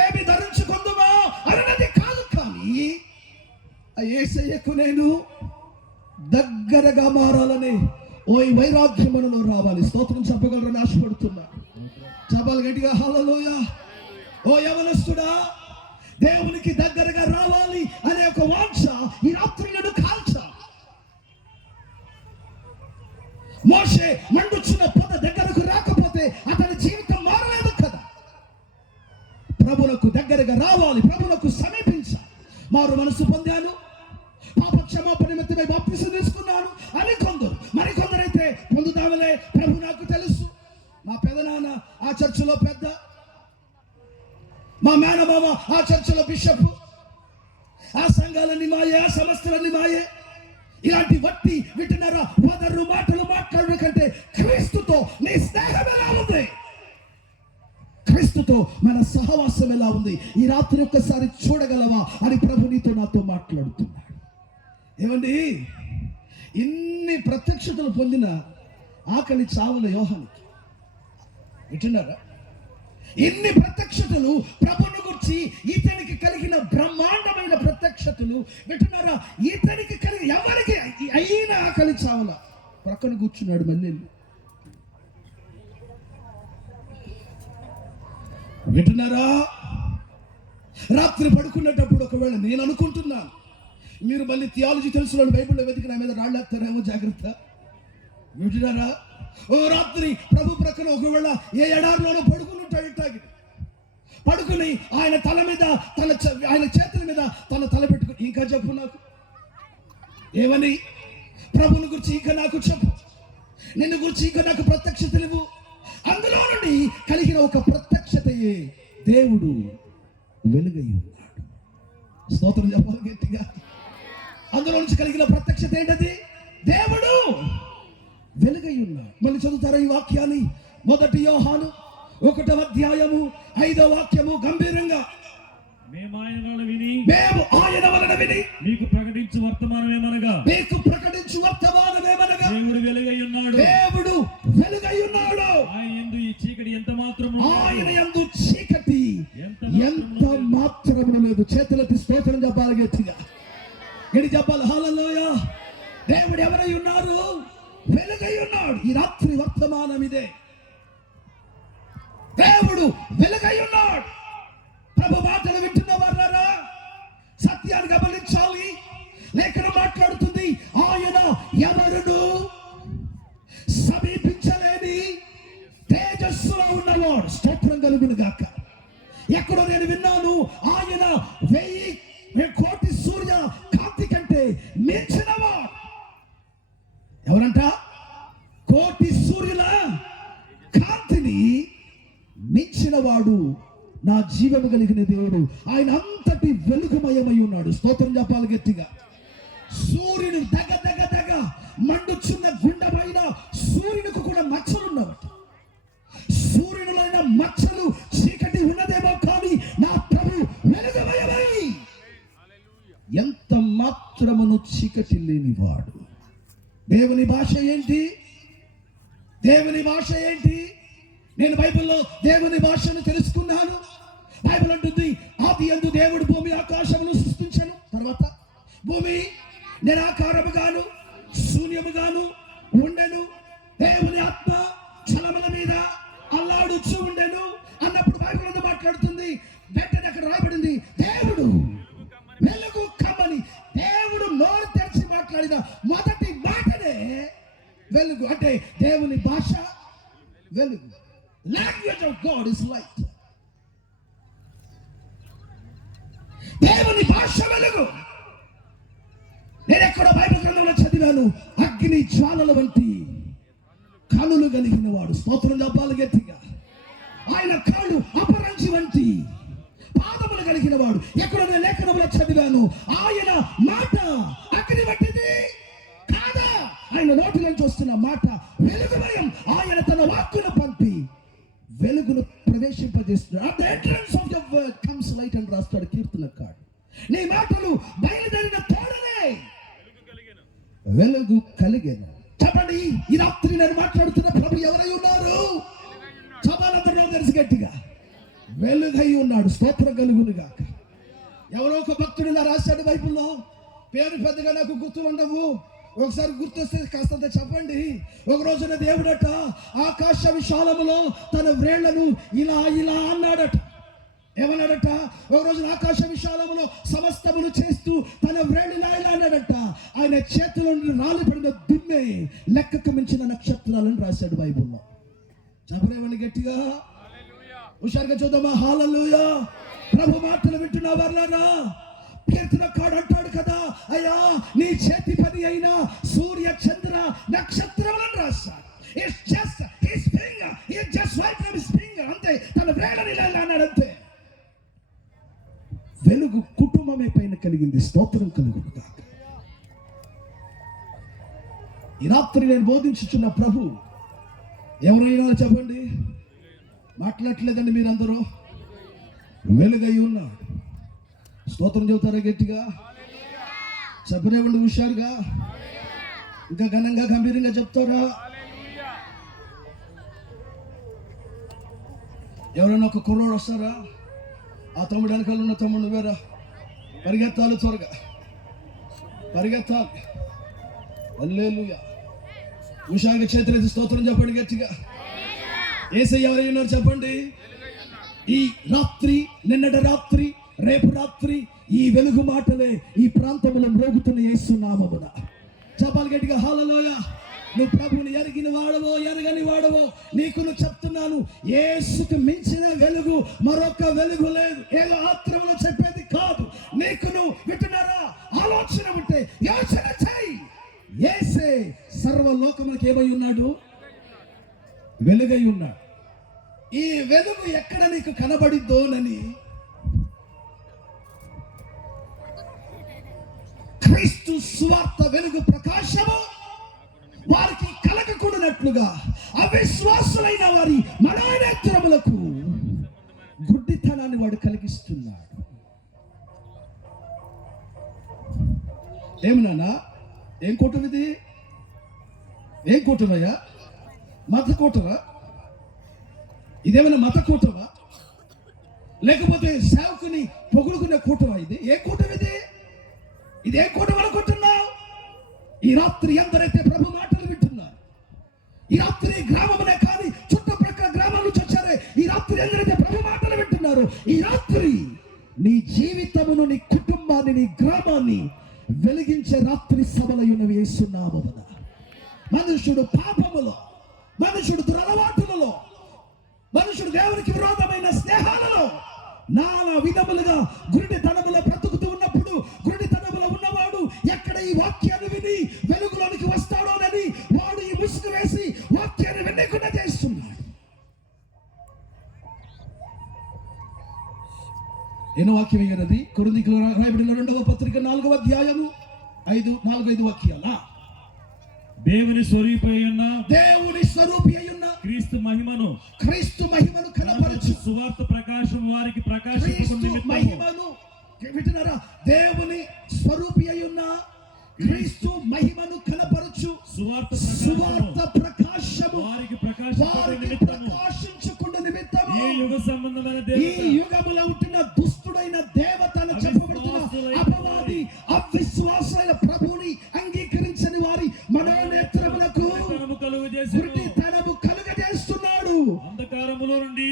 ఏమి ధరించుకుందుమా అన్నది కాదు. కానీ ఆ యేసయ్యకు నేను దగ్గరగా మారాలని ఓ వైరాగ్యములో రావాలి. స్తోత్రం చెప్పగలరని ఆశపడుతున్నా. చెప్పాలి గట్టిగా హల్లెలూయా. ఓ యవనస్తుడా, దేవునికి దగ్గరగా రావాలి అనే ఒక వాంఛ ఈ రాత్రి నేను కాల్చా. మోషే మండుచున్న పొద దగ్గరకు రాకపోతే అతని జీవితం మారలేదు కదా. ప్రభువులకు దగ్గరగా రావాలి, ప్రభువులకు సమీపించాలి. మారు మనసు పొందాను, పాప క్షమాపణ నిమిత్తమై బాప్తిసం తీసుకున్నాను అని కొందరు, మరికొందరైతే పొందుతామలే ప్రభు నాకు తెలుసు. మా పెదనాన్న ఆ చర్చిలో పెద్ద, మా మేనమామ ఆ చర్చిలో బిషప్, ఆ సంఘాలన్నీ మాయే, ఆ సంస్థలన్నీ మాయే. ఇలాంటి వట్టి వింటున్నారా వదరు మాటలు మాట్లాడడం కంటే క్రీస్తుతో నీ స్నేహం ఎలా ఉంది, క్రీస్తుతో మన సహవాసం ఎలా ఉంది, ఈ రాత్రి ఒక్కసారి చూడగలవా అని ప్రభు నీతో నాతో మాట్లాడుతున్నాడు. ఏమండి, ఇన్ని ప్రత్యక్షతలు పొందిన ఆకలి చావుల యోహానుకి. వింటున్నారా? ఇన్ని ప్రత్యక్షతలు ప్రభువును గురించి ఇతనికి కలిగిన బ్రహ్మాండమైన ప్రత్యక్షతలు వింటున్నారా? ఇతనికి కలిగి ఎవరికి అయినా ఆకలి చావుల ప్రక్కన కూర్చున్నాడు. మళ్ళీ వింటున్నారా? రాత్రి పడుకునేటప్పుడు ఒకవేళ నేను అనుకుంటున్నాను, మీరు మళ్ళీ థియాలజీ తెలుసు బైబిల్లో వెతికి నా మీద రాళ్ళేస్తారేమో, జాగ్రత్త. వింటున్నారా? ఓ రాత్రి ప్రభు ప్రక్కన ఒకవేళ ఏ ఎడారిలోనో పడుకుని ఉంటాడు, ఇట్టాగి పడుకుని ఆయన తల మీద ఆయన చేతుల మీద తన తల పెట్టుకుని ఇంకా చెప్పు నాకు ఏమని, ప్రభుని గురించి ఇంకా నాకు చెప్పు, నిన్ను గురించి ఇంకా నాకు ప్రత్యక్షత లేవు. అందులో నుండి కలిగిన ఒక ప్రత్యక్షతయే దేవుడు వెలుగై ఉన్నాడు. స్తోత్రం చెప్పాలి గట్టిగా. అందులో నుంచి కలిగిన ప్రత్యక్షత ఏంటది? దేవుడు వెలుగై ఉన్నాడు. మళ్ళీ చదువుతారా ఈ వాక్యాన్ని? 1 యోహాను 1వ అధ్యాయము 5వ వాక్యము గంభీరంగా, మేము ఆయన వలన విని మీకు ప్రకటించు వర్తమానమేమనగా దేవుడు వెలుగై ఉన్నాడు. ఆయన యందు ఈ చీకటి ఎంత మాత్రము లేదు. చేతులెత్తి స్తోత్రం చెప్పాలి గట్టిగా. ఎడి చెప్పాలి హల్లెలూయా. దేవుడు ఎవరై ఉన్నారు? వెలుగై ఉన్నాడు. ఈ రాత్రి వర్తమానం ఇదే. దేవుడు వెలుగై ఉన్నాడు. ప్రభు మాటలు వింటున్న వారారా, సత్యాన్ని గమనించాలి. లేఖనం మాట్లాడుతుంది, ఆయన ఎవరును సమీపించలేని తేజస్సులో ఉన్నవాడు. స్తోత్రం కలుగును గాక. ఎక్కడో నేను విన్నాను, ఆయన 1000 కోటి సూర్య కాంతి కంటే మించినవాడు. ఎవరంట? కోటి సూర్యుల కాంతిని మించినవాడు నా జీవము కలిగిన దేవుడు. ఆయన అంతటి వెలుగుమయమై ఉన్నాడు. స్తోత్రం చెప్పాలి గట్టిగా. సూర్యుడు దగ దగ దగ మండుచున్న గుండమైన సూర్యునికి కూడా మచ్చలున్నవి. సూర్యుడులైన మచ్చలు చీకటి ఉన్నదేమో కానీ నా ప్రభు వెలుగుమయమై ఎంత మాత్రమును చీకటి లేనివాడు. దేవుని భాష ఏంటి? దేవుని భాష ఏంటి? నేను బైబిల్లో దేవుని భాషను తెలుసుకున్నాను. బైబిల్ అంటుంది, ఆదియందు దేవుడు భూమి ఆకాశమును సృష్టించను. తర్వాత భూమి నిరాకారముగాను శూన్యముగాను ఉండెను. దేవుని ఆత్మ జలముల మీద అల్లాడుచు ఉండెను అన్నప్పుడు బైబిల్ అంతా మాట్లాడుతుంది. వెంటనే అక్కడ రాయబడింది, దేవుడు వెలుగు కమ్మని. దేవుడు నోరు తెరిచి మాట్లాడిన మొదటి మాటనే వెలుగు. అంటే దేవుని భాష వెలుగు. Language of God is light. దేవుని భాష వెలుగు. నేను ఎక్కడ బైబిల్ గ్రంథంలో చదివాను, అగ్ని జ్వాలల వంటి కనులు కలిగిన వాడు. స్తోత్రం చెప్పాలి గట్టిగా. ఆయన కాళ్ళు అపరంజి వంటి పాదములు కలిగిన వాడు. ఎక్కడో నేను లేఖనంలో చదివాను, ఆయన మాట అగ్ని వంటిది కాదా? ఆయన నోటి నుంచి వస్తున్న మాట వెలుగుమయం. ఆయన తన వాక్కును పంపి వెలుగును ప్రవేశింపజేస్తున్నాడు. At the entrance of your word comes light అని రాస్తాడు కీర్తనకారుడు. నీ మాటలు బయలుదేరిన తోడనే వెలుగు కలిగెను. చెప్పండి, ఈ రాత్రి నేను మాట్లాడుతున్న ప్రభు ఎవరై ఉన్నారు? సభలందరూ తెలిసి గట్టిగా, వెలుగై ఉన్నాడు. స్తోత్రం కలుగును గాక. ఎవరో ఒక భక్తుడు ఇలా రాశాడు బైబిల్లో. పేరు పెద్దగా నాకు గుర్తు ఉండవు, ఒకసారి గుర్తొస్తే కాస్తంత చెప్పండి. ఒక రోజున దేవుడట ఆకాశ విశాలములో తన వ్రేళ్లను ఇలా ఇలా అన్నాడట. ఏమన్నాడట? ఒక రోజున ఆకాశ విశాలములో సమస్తమును చేస్తూ తన వ్రేళ్ళు ఇలా ఇలా అన్నాడట. ఆయన చేతిలో నుండి రాలిపడిన దుమ్మే లెక్కకు మించిన నక్షత్రాలను రాశాడు బైబిల్లో. చెప్పరేమని గట్టిగా హుషారుగా చూద్దామా? హల్లెలూయా. ప్రభు మాటలు వింటున్న వారులారా, కీర్తనకారుడు అంటాడు కదా, అయ్యా నీ చేతి పని అయిన సూర్య చంద్ర నక్షత్రములను రాశాడు. It's just his finger, it's just right from his finger. అంతే, తన వేళ్ళని ఇలా అన్నాడు అంతే. వెలుగు కుటుంబమే పైన కలిగింది. స్తోత్రం కలుగును గాక. ఈ రాత్రి నేను బోధించుచున్న ప్రభు ఎవరైనా చెప్పండి, మాట్లాడలేదండి మీరందరూ. వెలుగై ఉన్నాడు. స్తోత్రం చెబుతారా గట్టిగా? చెప్పనేవ్వండి హుషారుగా, ఇంకా ఘనంగా గంభీరంగా చెప్తారా? ఎవరైనా ఒక కుర్రోడు వస్తారా? ఆ తమ్ముడు వెనకాల ఉన్న తమ్ముడు నువ్వేరా, పరిగెత్తాలి, త్వరగా పరిగెత్తాలి. హల్లెలూయా. హుషారుగా చేతులెత్తి స్తోత్రం చెప్పండి గట్టిగా. యేసయ్య ఎవరై ఉన్నారు చెప్పండి. ఈ రాత్రి, నిన్నటి రాత్రి, రేపు రాత్రి ఈ వెలుగు మాటలే ఈ ప్రాంతంలో మ్రోగుతున్న యేసు నామమున చెప్పాలి గట్టిగా. హల్లెలూయా. నువ్వు ప్రభువుని ఎరిగిన వాడవో ఎరగని వాడవో నీకు నువ్వు చెప్తున్నాను, యేసుకు మించిన వెలుగు మరొక వెలుగు లేదు. ఏదో ఆత్రంలో చెప్పేది కాదు. నీకు నువ్వు వింటున్నారా? ఆలోచన ఉంటే యోచన చేయి. యేసే సర్వలోకములకు ఏమై ఉన్నాడు? వెలుగై ఉన్నాడు. ఈ వెలుగు ఎక్కడ నీకు కనబడిద్దోనని క్రీస్తు సువార్త వెలుగు ప్రకాశము వారికి కలగకూడనట్లుగా అవిశ్వాసులైన వారి మనోనేత్రములకు గుడ్డితనాన్ని వాడు కలిగిస్తున్నాడు. ఏమన్నా ఏం కూటమి ఇది? ఏం కూటమయ్యా? మత కూటమా? ఇదేమైనా మత కూటమా? లేకపోతే సేవకుని పొగుడుకునే కూటమా? ఇది ఏ కూటమి ఇది? ఇది ఏ కూటమి అనుకుంటున్నావు? ఈ రాత్రి ఎందరైతే ప్రభు మాటలు వింటున్నారు, ఈ రాత్రి గ్రామమునే కానీ చుట్టుప్రక్కల గ్రామాల నుంచి వచ్చారే, ఈ రాత్రి ఎందరైతే ప్రభు మాటలు వింటున్నారు, ఈ రాత్రి నీ జీవితమును, నీ కుటుంబాన్ని, నీ గ్రామాన్ని వెలిగించే రాత్రి సభలో ఉన్నవి యేసునామమున. మనుషుడు పాపములో, మనుషుడు దురలవాటులలో, మనుషుడు దేవునికి విరోధమైన స్నేహాలలో నానా విధములుగా గురుడితనములో బ్రతుకుతూ ఉన్నప్పుడు, గురుడితనములో ఉన్నవాడు ఎక్కడ ఈ వాక్యాన్ని విని వెలుగులోనికి వస్తాడోనని వాడు ఈ ముసుగు వేసి వాక్యాన్ని వినకుండా చేస్తున్నాడు. ఎన్నో వాక్యం ఇగనది కొరింథీయులకు రాయబడిన 2వ పత్రిక 4వ అధ్యాయము 4-5 వాక్యాల. దేవుని స్వరూపి అయ్యున్న, దేవుని స్వరూపి అయ్యున్న క్రీస్తు మహిమను కనపరచు సువార్త ప్రకాశం వారికి మహిమను వింటున్నారా? దేవుని స్వరూపి అయ్యున్న క్రీస్తు మహిమను కనపరచు సువార్త ప్రకాశము వారికి ప్రకాశించుకున్న నిమిత్తము ఈ యుగములో ఉంటున్న దుష్టుడైన దేవత అని చెప్పబడుతున్న అపవాది అవిశ్వాసైన ప్రభువుని అంగీకరించని వారి మనోనేత్రములకు గుడ్డితనము కలుగజేస్తున్నాడు. అంధకారములో నుండి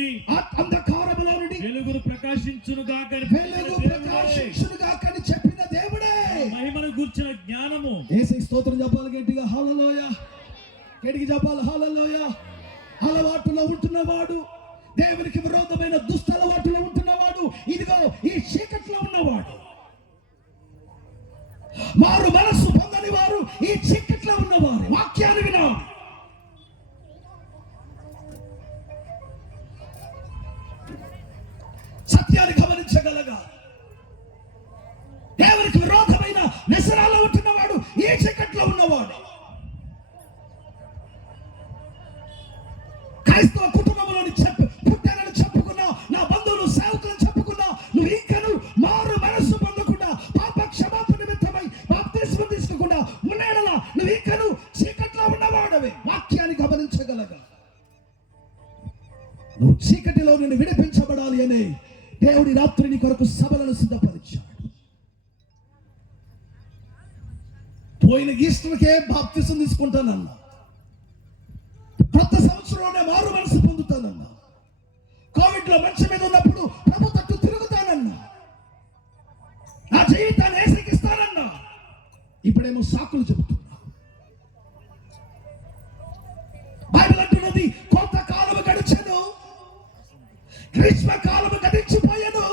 వెలుగు ప్రకాశించును గాక అని చెప్పిన దేవుడే మహిమను గూర్చిన జ్ఞానము. యేసుకి స్తోత్రం చెప్పాలి గట్టిగా. హల్లెలూయా. గట్టిగా చెప్పాలి హల్లెలూయా. అలవాటులో ఉంటున్నవాడు, దేవునికి విరోధమైన దుష్ట అలవాటులో ఉంటున్నవాడు, ఇదిగో ఈ చీకట్లో ఉన్నవాడు, వారు మనస్సు పొందని వారు ఈ చీకట్లో ఉన్నవారు వాక్యాన్ని వినాలి. సత్యాన్ని గమనించగలగా దేవునికి విరోధమైన వ్యసనాల్లో ఉంటున్నవాడు ఈ చీకట్లో ఉన్నవాడు. క్రైస్తవ కుటుంబంలోని పుట్టానని చెప్పుకున్నా, నా బంధువులు సేవకులను చెప్పుకున్నా, నువ్వు ఇంకను మారు మనస్సు పొందకుండా, పాప క్షమాపణ నిమిత్తమై బాప్తిస్మం తీసుకోకుండా ఉన్నాడలా నువ్వు ఇంకను చీకట్లో ఉన్నవాడవే. వాక్యాన్ని గమనించగలగా నువ్వు చీకటిలో నుండి విడిపించబడాలి అనే దేవుడి రాత్రి నీ కొరకు సభలను సిద్ధపరిచాడు. పోయిన ఈస్టర్కే బాప్తిసం తీసుకుంటానన్నా, కొత్త సంవత్సరంలోనే మారు మనసు పొందుతానన్నా, కోవిడ్ లో మంచి మీద ఉన్నప్పుడు ప్రభు తట్టు తిరుగుతానన్నా, నా జీవితాన్ని ఏసెక్కిస్తానన్నా, ఇప్పుడేమో సాకులు చెబుతున్నా. బైబిల్ అంటున్నది కొంతకాలము గడిచెను, గ్రీష్మ కాలము గడించిపోయాను,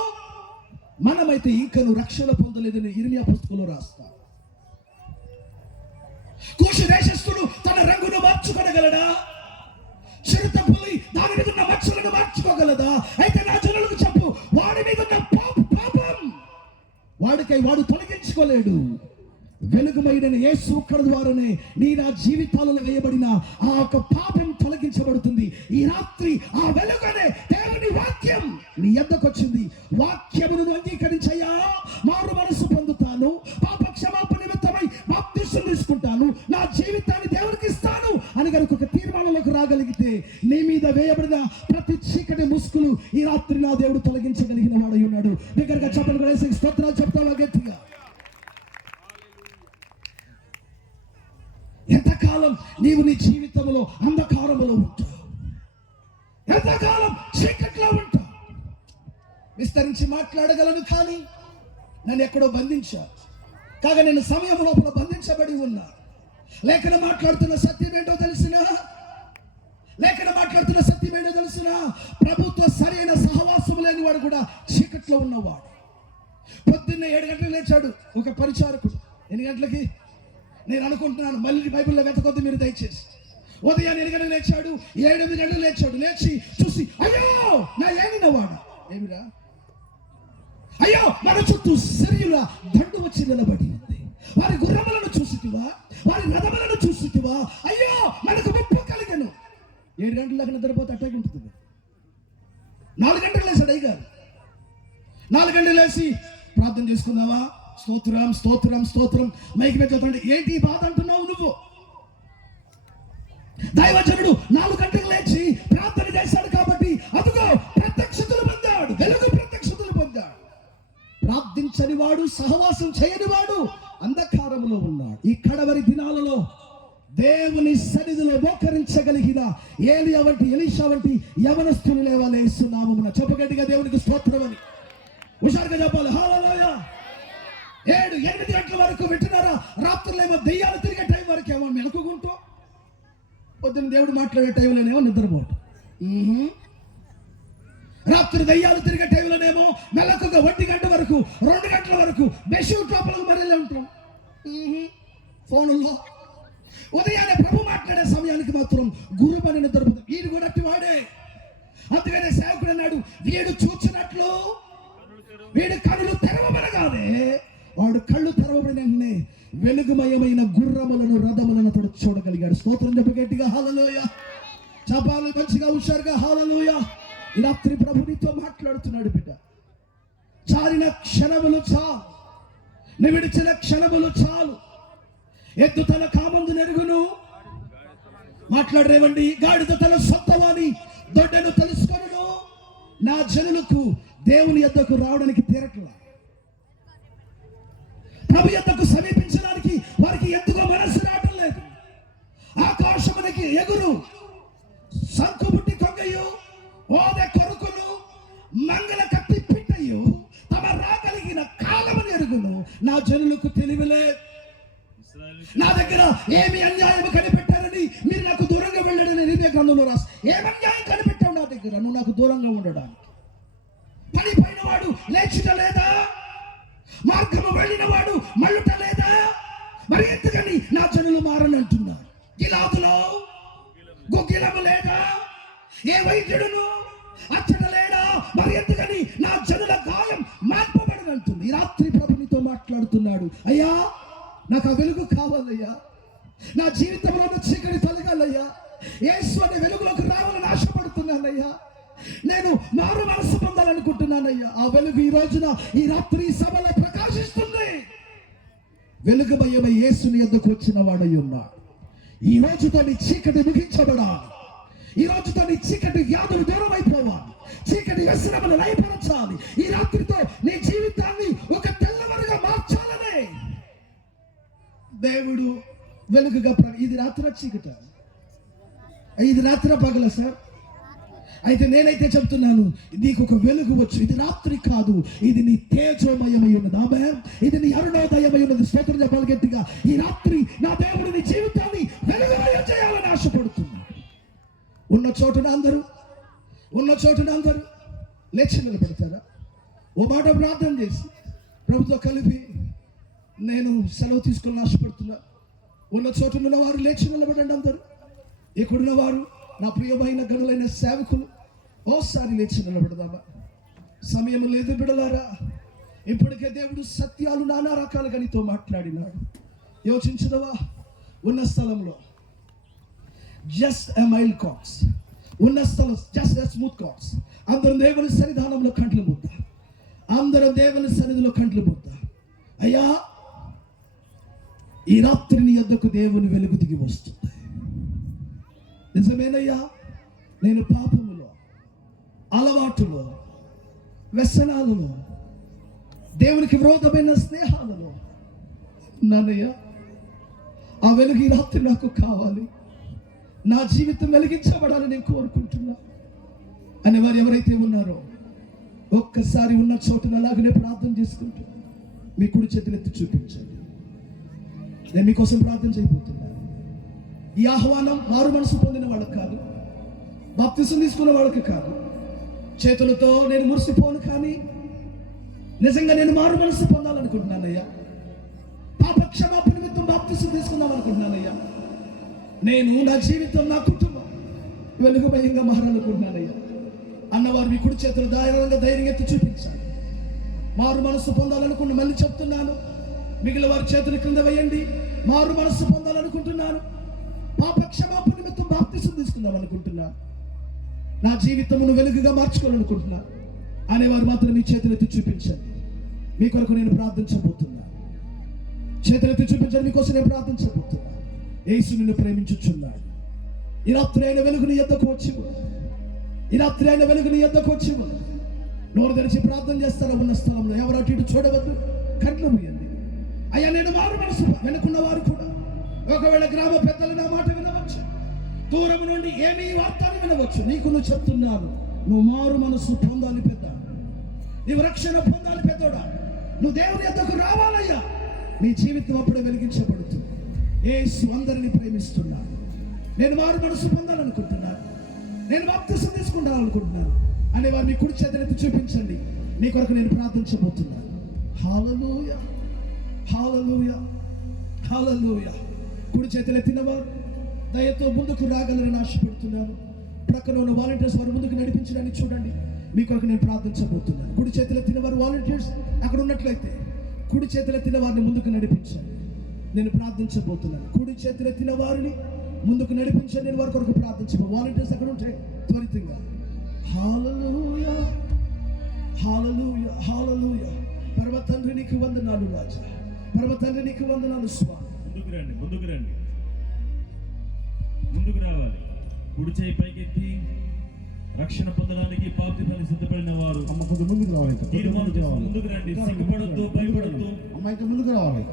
మనమైతే ఇంకను రక్షణ పొందలేదని ఇర్మియా పుస్తకంలో రాస్తాడు. కూషు దేశస్థుడు తన రంగును మార్చుకోగలడా? చిరుత పులి దాని మీద ఉన్న మచ్చలను మార్చుకోగలదా? అయితే నా జనులకు చెప్పు, వాడి మీద ఉన్న పాపం వాడికై వాడు తొలగించుకోలేడు. వెలుగుమైన యేసు ఒక్కడి ద్వారానే నీ నా జీవితాలలో వేయబడిన ఆ ఒక పాపం తొలగించబడుతుంది. ఈ రాత్రి ఆ వెలుగునే దేవుని వాక్యం నీ యొద్దకు వచ్చింది. వాక్యమును అంగీకరించయ్యా, మారు మనసు పొందుతాను, పాప క్షమాపణ నిమిత్తమై బాప్తిసం తీసుకుంటాను, నా జీవితాన్ని దేవునికి ఇస్తాను అని కనుక ఒక తీర్మానంలోకి రాగలిగితే నీ మీద వేయబడిన ప్రతి చీకటి ముసుగులు ఈ రాత్రి నా దేవుడు తొలగించగలిగిన వాడై ఉన్నాడు. దగ్గరగా చెప్పలు వేసి స్తోత్రాలు చెప్తావా గట్టిగా? ఎంతకాలం నీవు నీ జీవితంలో అంధకారంలో ఉంటావు, ఎంతకాలం చీకట్లో ఉంటావు. విస్తరించి మాట్లాడగలను కానీ నన్ను ఎక్కడో బంధించారు, కాగా నేను సమయం లోపల బంధించబడి ఉన్నా. లేఖనం మాట్లాడుతున్న సత్యం ఏంటో తెలిసినా, లేఖనం మాట్లాడుతున్న సత్యం ఏంటో తెలిసినా, ప్రభుత్వ సరైన సహవాసం లేని వాడు కూడా చీకట్లో ఉన్నవాడు. పొద్దున్నే 7 గంటలకు లేచాడు ఒక పరిచారకుడు. ఎన్ని గంటలకి నేను అనుకుంటున్నాను, మళ్ళీ బైబిల్లో వెతకొద్దు మీరు దయచేసి. ఉదయాన్ని 8 గంటలకు లేచాడు, 8 గంటలకు లేచాడు. లేచి చూసి అయ్యో నా ఏమినవాడు, ఏమిరా అయ్యో మన చుట్టూ సిరియుల దండు వచ్చి నిలబడి ఉంది. వారి గుర్రములను చూసితివా, వారి రథములను చూసితివా, అయ్యో మనకు ముప్పు కలిగను. 7 గంటలకు నిద్రపోతే అట్టాగే ఉంటుంది. 4 గంటలకు లేచాడు అయ్యగారు. 4 గంటలు లేచి ప్రార్థన చేసుకుందావా, స్తోత్రం స్తోత్రం స్తోత్రం మైకి పెట్టుకుంటే ఏంటి ఈ బాధ అంటున్నావు నువ్వు? దైవజనుడు 4 గంటలకు లేచి ప్రార్థన చేశాడు కాబట్టి అదుగో ప్రత్యక్షతలు పొందాడు, వెలుగు ప్రత్యక్షతలు పొందాడు. ప్రార్థించని వాడు, సహవాసం చేయని వాడు అంధకారంలో ఉన్నాడు. ఈ కడవరి దినాలలో దేవుని సన్నిధిలో మోకరించగలిగిన ఏలియా వంటి, ఎలీషా వంటి యవనస్తులు లేవాలే యేసునామమున. చెప్పగట్టిగా దేవునికి స్తోత్రం అని హుషారుగా చెప్పాలి. హల్లెలూయా. 7-8 గంటల వరకు వింటున్నారా? రాత్రులేమో దెయ్యాలు తిరిగే టైం వరకు ఏమో మెలకుకుంటూ, పొద్దున్న దేవుడు మాట్లాడే టైంలోనేమో నిద్రపోవటం. రాత్రి దయ్యాలు తిరిగే టైంలోనేమో మెలకుగా 1 గంట వరకు, 2 గంటల వరకు బెషూ టాపులకు మరెళ్ళి ఉంటాం ఫోన్లో. ఉదయాన్నే ప్రభు మాట్లాడే సమయానికి మాత్రం గురుమని నిద్రపోతాం. వీడు కూడా అట్టి వాడే. అందుకనే సేవకుడు అన్నాడు, వీడు చూచినట్లు వీడు కళ్ళు తెరవబడగానే, వాడు కళ్ళు తెరవబడిన వెంటనే వెలుగుమయమైన గుర్రములను, రథములను అతడు చూడగలిగాడు. స్తోత్రం చెప్ప గట్టిగా హల్లెలూయా. చెప్పాలి మంచిగా, హుషారుగా హల్లెలూయా. ఈ రాత్రి ప్రభు నీతో మాట్లాడుతున్నాడు. బిడ్డ, చాలిన క్షణములు చాలు, నువ్వు విడిచిన క్షణములు చాలు. ఎద్దు తన కామందు నెరుగును, మాట్లాడరేవండి. గాడిద తన సొంతవాని దొడ్డను తెలుసుకొనును. నా జనులకు దేవుని యొద్దకు రావడానికి తీరట్లా, ప్రభు యొద్దకు సమీపించడానికి వారికి ఎందుకో మనసు రావటం లేదు. ఆకాశమునికి ఎగురు, సంకుబుట్టి కొంగయు, ఓదె కొరుకును, మంగళ కత్తి పిట్టయు తమ రాగలిగిన కాలముని ఎరుగును. నా జనులకు తెలివిలే. నా దగ్గర ఏమి అన్యాయం కనిపెట్టారని మీరు నాకు దూరంగా వెళ్ళాడని ఇర్మియా గ్రంథంలో రాసి, ఏమి అన్యాయం కనిపెట్టావు నా దగ్గర, నువ్వు నాకు దూరంగా ఉండడానికి? పడిపోయిన వాడు లేచుట లేదా? మార్గము వెళ్ళిన వాడు మళ్ళుట లేదా? మరి ఎందుకని నా జనులు మారని అంటున్నారు? గిలాదులో గుగ్గిలము లేదా? ఏ వైద్యుడును అచ్చట లేడా? మరి ఎందుకని నా జనుల గాయం మార్పబడని అంటుంది. ఈ రాత్రి ప్రభు నీతో మాట్లాడుతున్నాడు. అయ్యా, నాకు ఆ వెలుగు కావాలయ్యా, నా జీవితంలో ఉన్న చీకటి తొలగాలయ్యా, యేసు అనే వెలుగులోకి రావాలని ఆశపడుతున్నానయ్యా, నేను మారు మనసు పొందాలనుకుంటున్నానయ్యా. ఆ వెలుగు ఈ రోజున, ఈ రాత్రి సభలో ప్రకాశిస్తుంది. వెలుగుమయమై యేసుని యొద్దకు వచ్చిన వాడై ఉన్నాడు. ఈ రోజుతో నీ చీకటి ముగించబడాలి. ఈ రోజుతో నీ చీకటి వ్యాధులు దూరం అయిపోవాలి. చీకటి వ్యసనములు లయపరచాలి. ఈ రాత్రితో నీ జీవితాన్ని ఒక తెల్లవారుగా మార్చాలనే దేవుడు వెలుగుగా. ఇది రాత్రి చీకట, ఇది రాత్రి పగల సార్? అయితే నేనైతే చెప్తున్నాను, నీకు ఒక వెలుగు వచ్చు. ఇది రాత్రి కాదు, ఇది నీ తేజోమయమై ఉన్నది. ఆమేన్. ఇది నీ అరుణోదయమై ఉన్నది. స్తోత్రం చెప్పాలి గట్టిగా. ఈ రాత్రి నా దేవుడు నీ జీవితాన్ని వెలుగుమయం చేయాలని ఆశపడుతున్నాడు. ఉన్న చోటున అందరూ లేచి నిలబెడతారా? ఓ మాట ప్రార్థన చేసి ప్రభుతో కలిపి, నేను సెలవు తీసుకుని ఆశపడుతున్నా. ఉన్న చోటున్న వారు లేచి నిలబడండి. అందరూ ఇక్కడున్న వారు, నా ప్రియమైన గనులైన సేవకులు, ఓసారి లేచి నిలబడదామా? సమయం లేదు బిడలారా. ఇప్పటికే దేవుడు సత్యాలు నానా రకాలుగా నీతో మాట్లాడినాడు. యోచించదవా? ఉన్న స్థలంలో జస్ట్ ఎ మైల్ కార్డ్స్, ఉన్న స్థలం జస్ట్ ఎ స్మూత్ కార్డ్స్. అందరూ దేవుని సన్నిధానంలో కంట్లు ముద్ద, అందరూ దేవుని సన్నిధిలో కంట్లు ముద్ద. అయ్యా, ఈ రాత్రి నీ యొద్దకు దేవుని వెలుగు దిగి వస్తుంది. నిజమేనయ్యా, నేను పాపములో, అలవాటులో, వ్యసనాలలో, దేవునికి విరోధమైన స్నేహాలలో నాన్నయ్యా, ఆ వెలుగు ఈ రాత్రి నాకు కావాలి. నా జీవితం వెలిగించబడాలని నేను కోరుకుంటున్నా అని వారు ఎవరైతే ఉన్నారో ఒక్కసారి ఉన్న చోటున అలాగనే ప్రార్థన చేసుకుంటున్నా. మీ కుడి చేతులు ఎత్తి చూపించండి. నేను మీకోసం ప్రార్థన చేయబోతున్నాను. ఈ ఆహ్వానం మారు మనసు పొందిన వాళ్ళకి కాదు, బాప్తిసం తీసుకున్న వాళ్ళకి కాదు. చేతులతో నేను మురిసిపోను, కానీ నిజంగా నేను మారు మనసు పొందాలనుకుంటున్నానయ్యా. పాప క్షమాపణ నిమిత్తం బాప్తిసం తీసుకుందాం అనుకుంటున్నానయ్యా. నేను నా జీవితం, నా కుటుంబం వెలుగుమయంగా మారాలనుకుంటున్నానయ్యా అన్నవారు మీ కుడి చేతులు ధైర్యంగా ఎత్తి చూపించాలి. మారు మనసు పొందాలనుకున్న మళ్ళీ చెప్తున్నాను, మిగిలిన వారి చేతుల క్రింద వేయండి. మారు మనసు పొందాలనుకుంటున్నాను, పాప క్షమాపణ నిమిత్తం బాప్తిసం తీసుకుందాం అనుకుంటున్నాను, నా జీవితమును వెలుగుగా మార్చుకోవాలనుకుంటున్నాను అనేవారు మాత్రం మీ చేతులెత్తి చూపించండి. మీ కొరకు నేను ప్రార్థించబోతున్నా. చేతులెత్తి చూపించండి, మీకోసం నేను ప్రార్థించబోతున్నా. యేసు నిన్ను ప్రేమించుచున్నాడు. ఈ రాత్రి అయిన వెలుగుని ఎద్దకు వచ్చి, ఈ రాత్రి అయిన వెలుగుని ఎద్దకు వచ్చి నోరు తెరిచి ప్రార్థన చేస్తారా? ఉన్న స్థలంలో ఎవరు అటు ఇటు చూడవద్దు, కంట్లో మూయండి. అయ్యా నేను మారు మనసు, వెనుకున్న వారు కూడా ఒకవేళ గ్రామ పెద్దలు నా మాట వినవచ్చు, దూరం నుండి ఏమీ వార్తని వినవచ్చు. నీకు నువ్వు చెప్తున్నాను, నువ్వు మారు మనసు పొందాలి పెద్ద, నీవు రక్షణ పొందాలి పెద్దోడా. నువ్వు దేవుని యొద్దకు రావాలయ్యా. నీ జీవితం అప్పుడే వెలిగించబడుతుంది. యేసు అందరినీ ప్రేమిస్తున్నాడు. నేను మారు మనసు పొందాలనుకుంటున్నాను, నేను బాప్తిసం తీసుకుంటాననుకుంటున్నాను అనే వారిని కుడి చేతులెత్తి చూపించండి. నీ కొరకు నేను ప్రార్థించబోతున్నాను. హల్లెలూయా, హల్లెలూయా, హల్లెలూయా. కుడి చేతులెత్తిన వారు దయతో ముందుకు రాగలరని ఆశపడుతున్నాను. ప్రక్కన ఉన్న వాలంటీర్స్ వారు ముందుకు నడిపించడానికి చూడండి. మీ కొరకు నేను ప్రార్థించబోతున్నాను. కుడి చేతులెత్తిన వారు వాలంటీర్స్ అక్కడ ఉన్నట్లయితే కుడి చేతులెత్తిన వారిని ముందుకు నడిపించండి. నేను ప్రార్థించబోతున్నాను. కుడి చేతులెత్తిన వారిని ముందుకు నడిపించండి. నేను వారి కొరకు ప్రార్థించబో. వాలంటీర్స్ అక్కడ ఉంటే త్వరితంగా. హల్లెలూయా, హల్లెలూయా, హల్లెలూయా. పరమ తండ్రి నీకు వందనాలు రాజా, పరమ తండ్రి నీకు వందనాలు స్వామి. ముందుకు రండి, ముందుకు రండి, ముందుకు రావాలి. కుడి చేయి పైకెత్తి రక్షణ పొందడానికి పాపి పని సిద్ధపడిన వారు ముందుకు రావాలి. తీర్మానం చేసి ముందుకు రండి. సిగ్గుపడద్దు, భయపడద్దు, అమ్మాయికి ముందుకు రావాలి.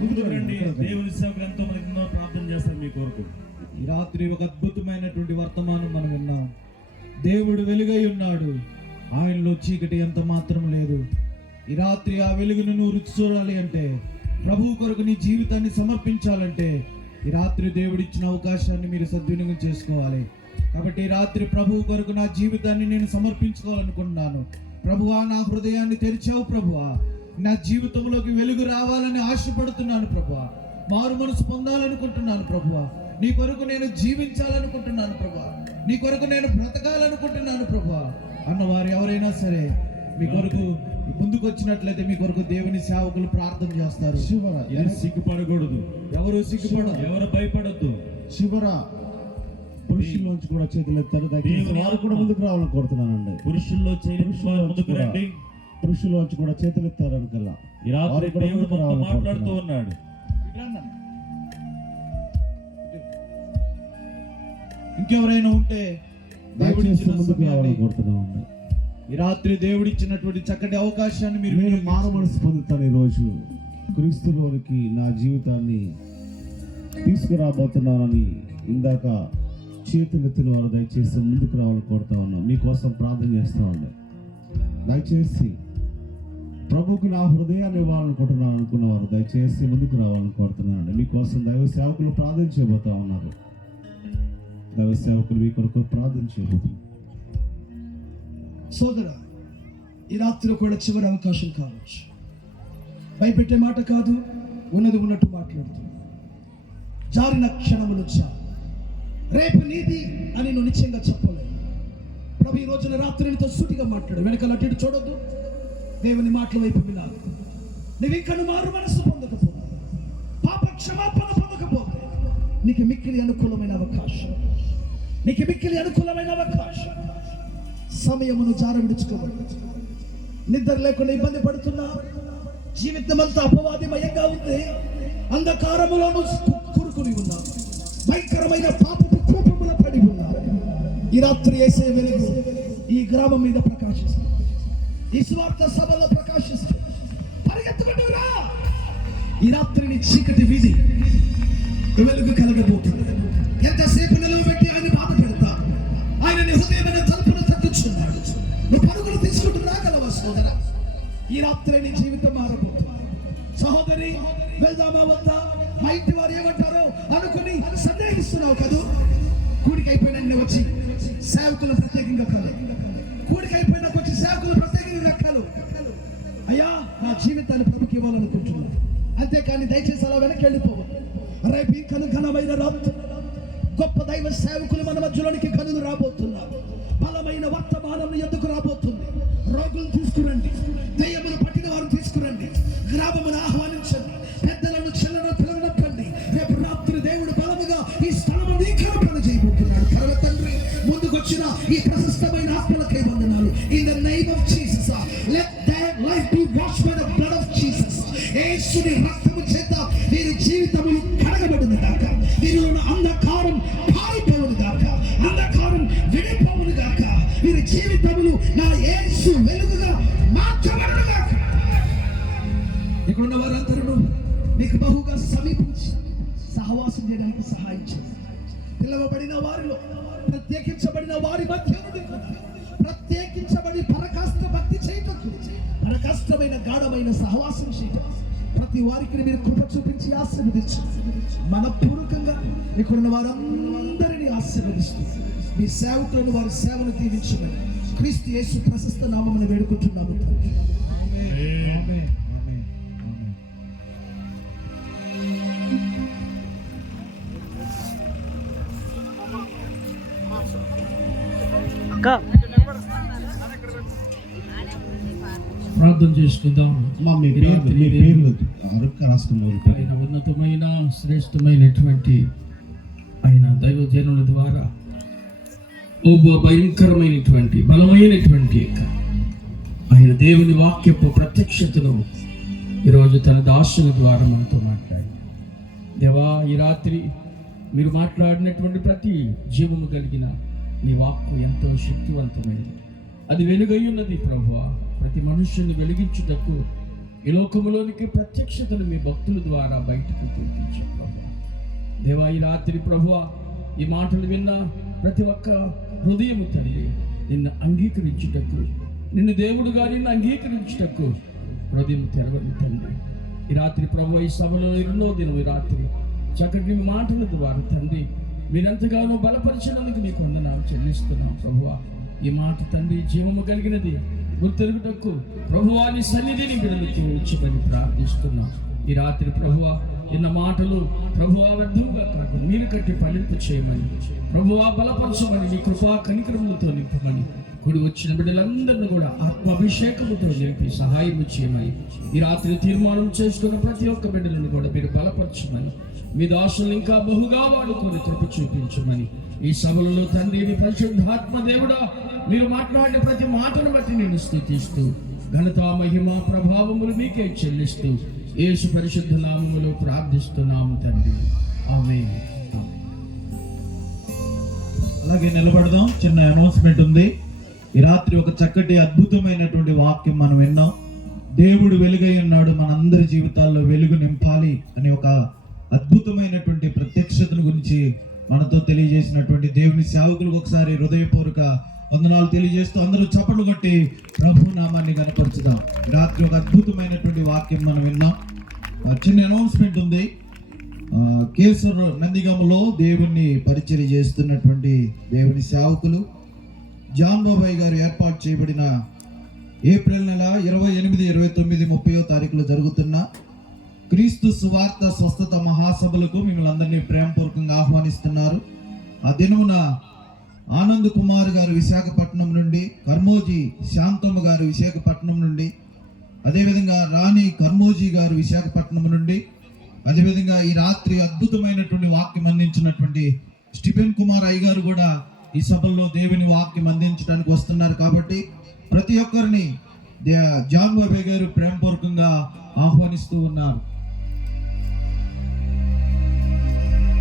ముందుకు రండి. దేవుని సేవకులు ఎంతో మనకి ఎన్నో ప్రార్థన చేస్తారు మీ కొరకు. ఈ రాత్రి ఒక అద్భుతమైనటువంటి వర్తమానం మనం విన్నాం. దేవుడు వెలుగై ఉన్నాడు, ఆయనలో చీకటి ఎంత మాత్రం లేదు. ఈ రాత్రి ఆ వెలుగును నువ్వు రుచి చూడాలి అంటే, ప్రభువు కొరకు నీ జీవితాన్ని సమర్పించాలంటే ఈ రాత్రి దేవుడిచ్చిన అవకాశాన్ని మీరు సద్వినియోగం చేసుకోవాలి. కాబట్టి ఈ రాత్రి ప్రభువు కొరకు నా జీవితాన్ని నేను సమర్పించుకోవాలనుకుంటున్నాను. ప్రభువా, నా హృదయాన్ని తెరిచావు ప్రభువా, నా జీవితంలోకి వెలుగు రావాలని ఆశపడుతున్నాను ప్రభువా, మారు మనసు పొందాలనుకుంటున్నాను ప్రభువా, నీ కొరకు నేను జీవించాలనుకుంటున్నాను ప్రభువా, నీ కొరకు నేను బ్రతకాలనుకుంటున్నాను ప్రభువా అన్నవారు ఎవరైనా సరే మీ కొరకు ముందుకు వచ్చినట్లయితే మీ కొరకు దేవుని సేవకులు ప్రార్థన చేస్తారు. ఇది సిగ్గుపడకూడదు, ఎవరు సిగ్గుపడదు, ఎవరు భయపడద్దు. శివరా పురుషుల్లోంచి కూడా చేతులు ఎత్తారు. వారు కూడా ముందుకు రావాలని కోరుతున్నానండి. పురుషుల్లో చేయని వారు ముందుకు రండి. పురుషుల్లోంచి కూడా చేతులు ఎత్తారనుకల్లా ఈ రాత్రి దేవుడు మనతో మాట్లాడుతూ ఉన్నాడు. ఇంకెవరైనా ఉంటే దయచేసి ముందుకు రావాలని సమయాన్ని, కోరుతున్నామండి. ఈ రాత్రి దేవుడిచ్చినటువంటి చక్కటి అవకాశాన్ని మీరు నేను మారు మనసు పొందుతాను. ఈరోజు క్రీస్తులోనికి నా జీవితాన్ని తీసుకురాబోతున్నానని ఇందాక చేతులెత్తిన వారు దయచేసి ముందుకు రావాలని కోరుతా ఉన్నాం. మీకోసం ప్రార్థన చేస్తా ఉండే. దయచేసి ప్రభుకి నా హృదయాన్ని ఇవ్వాలనుకుంటున్నాను అనుకున్న వారు దయచేసి ముందుకు రావాలని కోరుతున్నానండి. మీకోసం దైవ సేవకులు ప్రార్థన చేయబోతా ఉన్నారు. దైవ సేవకులు మీ కొరకు ప్రార్థన చేయబోతున్నారు. సోదరా, ఈ రాత్రి కూడా చివరి అవకాశం కావచ్చు. భయపెట్టే మాట కాదు, ఉన్నది ఉన్నట్టు మాట్లాడుతుంది. జారిన క్షణములు చాలు, రేపు నీది అని నువ్వు నిశ్చయంగా చెప్పలేదు. ప్రభు ఈ రోజున రాత్రి నీతో సూటిగా మాట్లాడు. వెనకాల అటు ఇటు చూడొద్దు, దేవుని మాటల వైపు వినాలి. నువ్వు ఇంకా మారు మనసు పొందకపోతే, పాప క్షమాపణ పొందకపోతే నీకు మిక్కిలి అనుకూలమైన అవకాశం, నీకు మిక్కిలి అనుకూలమైన అవకాశం. సమయమును జార విడుచుకోబడి నిద్ర లేకుండా ఇబ్బంది పడుతున్నా, జీవితం అంతా అపవాదిమయంగా ఉంది, అంధకారములోను కూరుకుని ఉన్నావు, భయంకరమైన పాపపు కోపముల పడి ఉన్నావు. ఈ రాత్రి యేసే వెలుగు ఈ గ్రామం మీద ప్రకాశిస్తుంది, ఈ స్వార్థ సభలో ప్రకాశిస్తుంది. పరిగెత్తుకుంటూ రా. ఈ రాత్రి నీ చీకటి వీధి వెలుగు కలగబోతుంది. ఎంతసేపు నిలవబెట్టి ఆయన బాధ పెడతా, ఆయన నీ హృదయమైన తలుపును తగ్గించున్నాడు. నువ్వు పరుగులు తీసుకుంటూ రాగలవా సోదరా? ఈ రాత్రి నీ జీవితం మారబోతుంది. సహోదరి, వెళ్దామా వద్దా? మా ఇంటి వారు ఏమంటారో అనుకుని సందేహిస్తున్నావు కదూ. కూడికి అయిపోయినా నేను వచ్చి సేవకులు ప్రత్యేకంగా కాదు, కూడికి అయిపోయినా వచ్చి సేవకులు ప్రత్యేకంగా కాదు. అయ్యా నా జీవితాన్ని ప్రభుకి ఇవ్వాలనుకుంటున్నాను, అంతేకాని దయచేసి అలా వెనక్కి వెళ్ళిపోవాలి. రేపు ఈ ఘనమైన రాత్రి గొప్ప దైవ సేవకులు మన మధ్యలోనికి కనులు రాబోతున్నారు. బలమైన వర్తమానం ఎందుకు రాబోతుంది. రోగులను తీసుకురండి, దయ్యములు పట్టిన వారిని తీసుకురండి, గ్రామమును ఆహ్వానించండి, పెద్దలను చిన్నలను పిలవనొక్కండి. రేపు రాత్రి దేవుడు బలముగా ఈ స్థలము నీకరపణ చేయబోతున్నాడు. కరవ తండ్రి ముందుకొచ్చిన ఈ ప్రశస్తమైన ఆత్మలకై వందనాలు. In the name of Jesus let their life B washed by the blood of Jesus. యేసుని రక్తము చేత వీరి జీవితములు కడగబడును గాక. వీరిలో అంధకారం పారిపోవును గాక, అంధకారం విడిపోవును గాక. వీరి జీవితములు నా యేసు వెలుగుగా మార్చబడును గాక. ఇక్కడున్న వారందరూ మీకు బహుగా సమీపించి సహవాసం చేయడానికి సహాయం చేయండి. పిలవబడిన వారిలో ప్రత్యేకించబడిన వారి మధ్య నుండి ప్రత్యేకించబడి పరకాష్ట భక్తి చేయటకు, పరకాష్టమైన గాఢమైన సహవాసం చేయటం ప్రతి వారికి మీరు కృప చూపించి ఆశీర్వదించండి. మనపూర్వకంగా ఇక్కడున్న వారందరినీ ఆశీర్వదిస్తూ మీ సేవకులను వారి సేవను దీవించమని క్రీస్తు యేసు ప్రశస్త నామమును వేడుకుంటున్నాము. ప్రార్థన చేసుకుందాం. మీ పేర్లు రాష్ట్రం ఆయన ఉన్నతమైన శ్రేష్టమైనటువంటి ఆయన దైవజనుల ద్వారా భయంకరమైనటువంటి బలమైనటువంటి ఆయన దేవుని వాక్యపు ప్రత్యక్షతను ఈరోజు తన దాసుల ద్వారా మనతో మాట్లాడి, దేవా ఈ రాత్రి మీరు మాట్లాడినటువంటి ప్రతి జీవము కలిగిన నీ వాక్కు ఎంతో శక్తివంతమైనది, అది వెలుగై ఉన్నది ప్రభువా. ప్రతి మనుష్యుని వెలిగించుటకు ఈ లోకములోనికి ప్రత్యక్షతను మీ భక్తుల ద్వారా బయటకు చూపించారు ప్రభువా. దేవా ఈ రాత్రి ప్రభువా ఈ మాటలు విన్న ప్రతి ఒక్క హృదయము తండ్రి నిన్ను అంగీకరించుటకు, నిన్ను దేవుడుగా నిన్ను అంగీకరించుటకు హృదయం తెరవని తండ్రి. ఈ రాత్రి ప్రభువా ఈ సభలో 2వ దినం ఈ రాత్రి చక్కటి మాటల ద్వారా తండ్రి మీరెంతగానో బలపరిచినందుకు నీకు వందనాలు చెల్లిస్తున్నాం ప్రభువా. ఈ మాట తండ్రి జీవము కలిగినది గుర్తెరుగుటకు ప్రభువా నీ సన్నిధిని బిడ్డలకి ఉంచమని ప్రార్థిస్తున్నాం. ఈ రాత్రి ప్రభువా ఎన్న మాటలు ప్రభువా వ్యర్థంగా కాకుండా మీరు కట్టి ఫలింపు చేయమని, ప్రభువా బలపరచమని, నీ కృపా కనికరములతో నింపమని, కూడి వచ్చిన బిడ్డలందరినీ కూడా ఆత్మాభిషేకముతో నింపి సహాయం చేయమని, ఈ రాత్రి తీర్మానం చేసుకున్న ప్రతి ఒక్క బిడ్డలను కూడా మీరు బలపరచమని, మీ దాసులను ఇంకా బహుగా వాడుకొని కృప చూపించమని, ఈ సభలలో తండ్రిని పరిశుద్ధాత్మ దేవుడా మీరు మాట్లాడిన ప్రతి మాటను బట్టి నేను స్తుతిస్తూ ఘనత మహిమ ప్రభావములు మీకే చెల్లిస్తూ యేసు పరిశుద్ధ నామములో ప్రార్థిస్తున్నాము తండ్రి, ఆమేన్. అలాగే నిలబడదాం. చిన్న అనౌన్స్మెంట్ ఉంది. ఈ రాత్రి ఒక చక్కటి అద్భుతమైనటువంటి వాక్యం మనం విన్నాం. దేవుడు వెలుగై ఉన్నాడు, మనందరి జీవితాల్లో వెలుగు నింపాలి అని ఒక అద్భుతమైనటువంటి ప్రత్యక్షతను గురించి మనతో తెలియజేసినటువంటి దేవుని సేవకులకు ఒకసారి హృదయపూర్వక వందనాలు తెలియజేస్తూ అందరూ చప్పట్లు కొట్టి ప్రభు నామాన్ని కనపరుచుదాం. రాత్రి ఒక అద్భుతమైనటువంటి వాక్యం మనం విన్నాం. చిన్న అనౌన్స్మెంట్ ఉంది. కేసర్ నందిగంలో దేవుణ్ణి పరిచర్య చేస్తున్నటువంటి దేవుని సేవకులు జాన్ బాబాయ్ గారు ఏర్పాటు చేయబడిన ఏప్రిల్ నెల 28, 29, 30వ తారీఖులో జరుగుతున్న క్రీస్తు సువార్త స్వస్థత మహాసభలకు మిమ్మల్ని అందరినీ ప్రేమపూర్వకంగా ఆహ్వానిస్తున్నారు. ఆ దినమున ఆనంద్ కుమార్ గారు విశాఖపట్నం నుండి, కర్మోజీ శాంతమ్మ గారు విశాఖపట్నం నుండి, అదేవిధంగా రాణి కర్మోజీ గారు విశాఖపట్నం నుండి, అదేవిధంగా ఈ రాత్రి అద్భుతమైనటువంటి వాక్యం అందించినటువంటి స్టీఫెన్ కుమార్ అయ్య గారు కూడా ఈ సభల్లో దేవుని వాక్యం అందించడానికి వస్తున్నారు. కాబట్టి ప్రతి ఒక్కరిని జాన్ బాబాయ్ గారు ప్రేమపూర్వకంగా ఆహ్వానిస్తూ ఉన్నారు.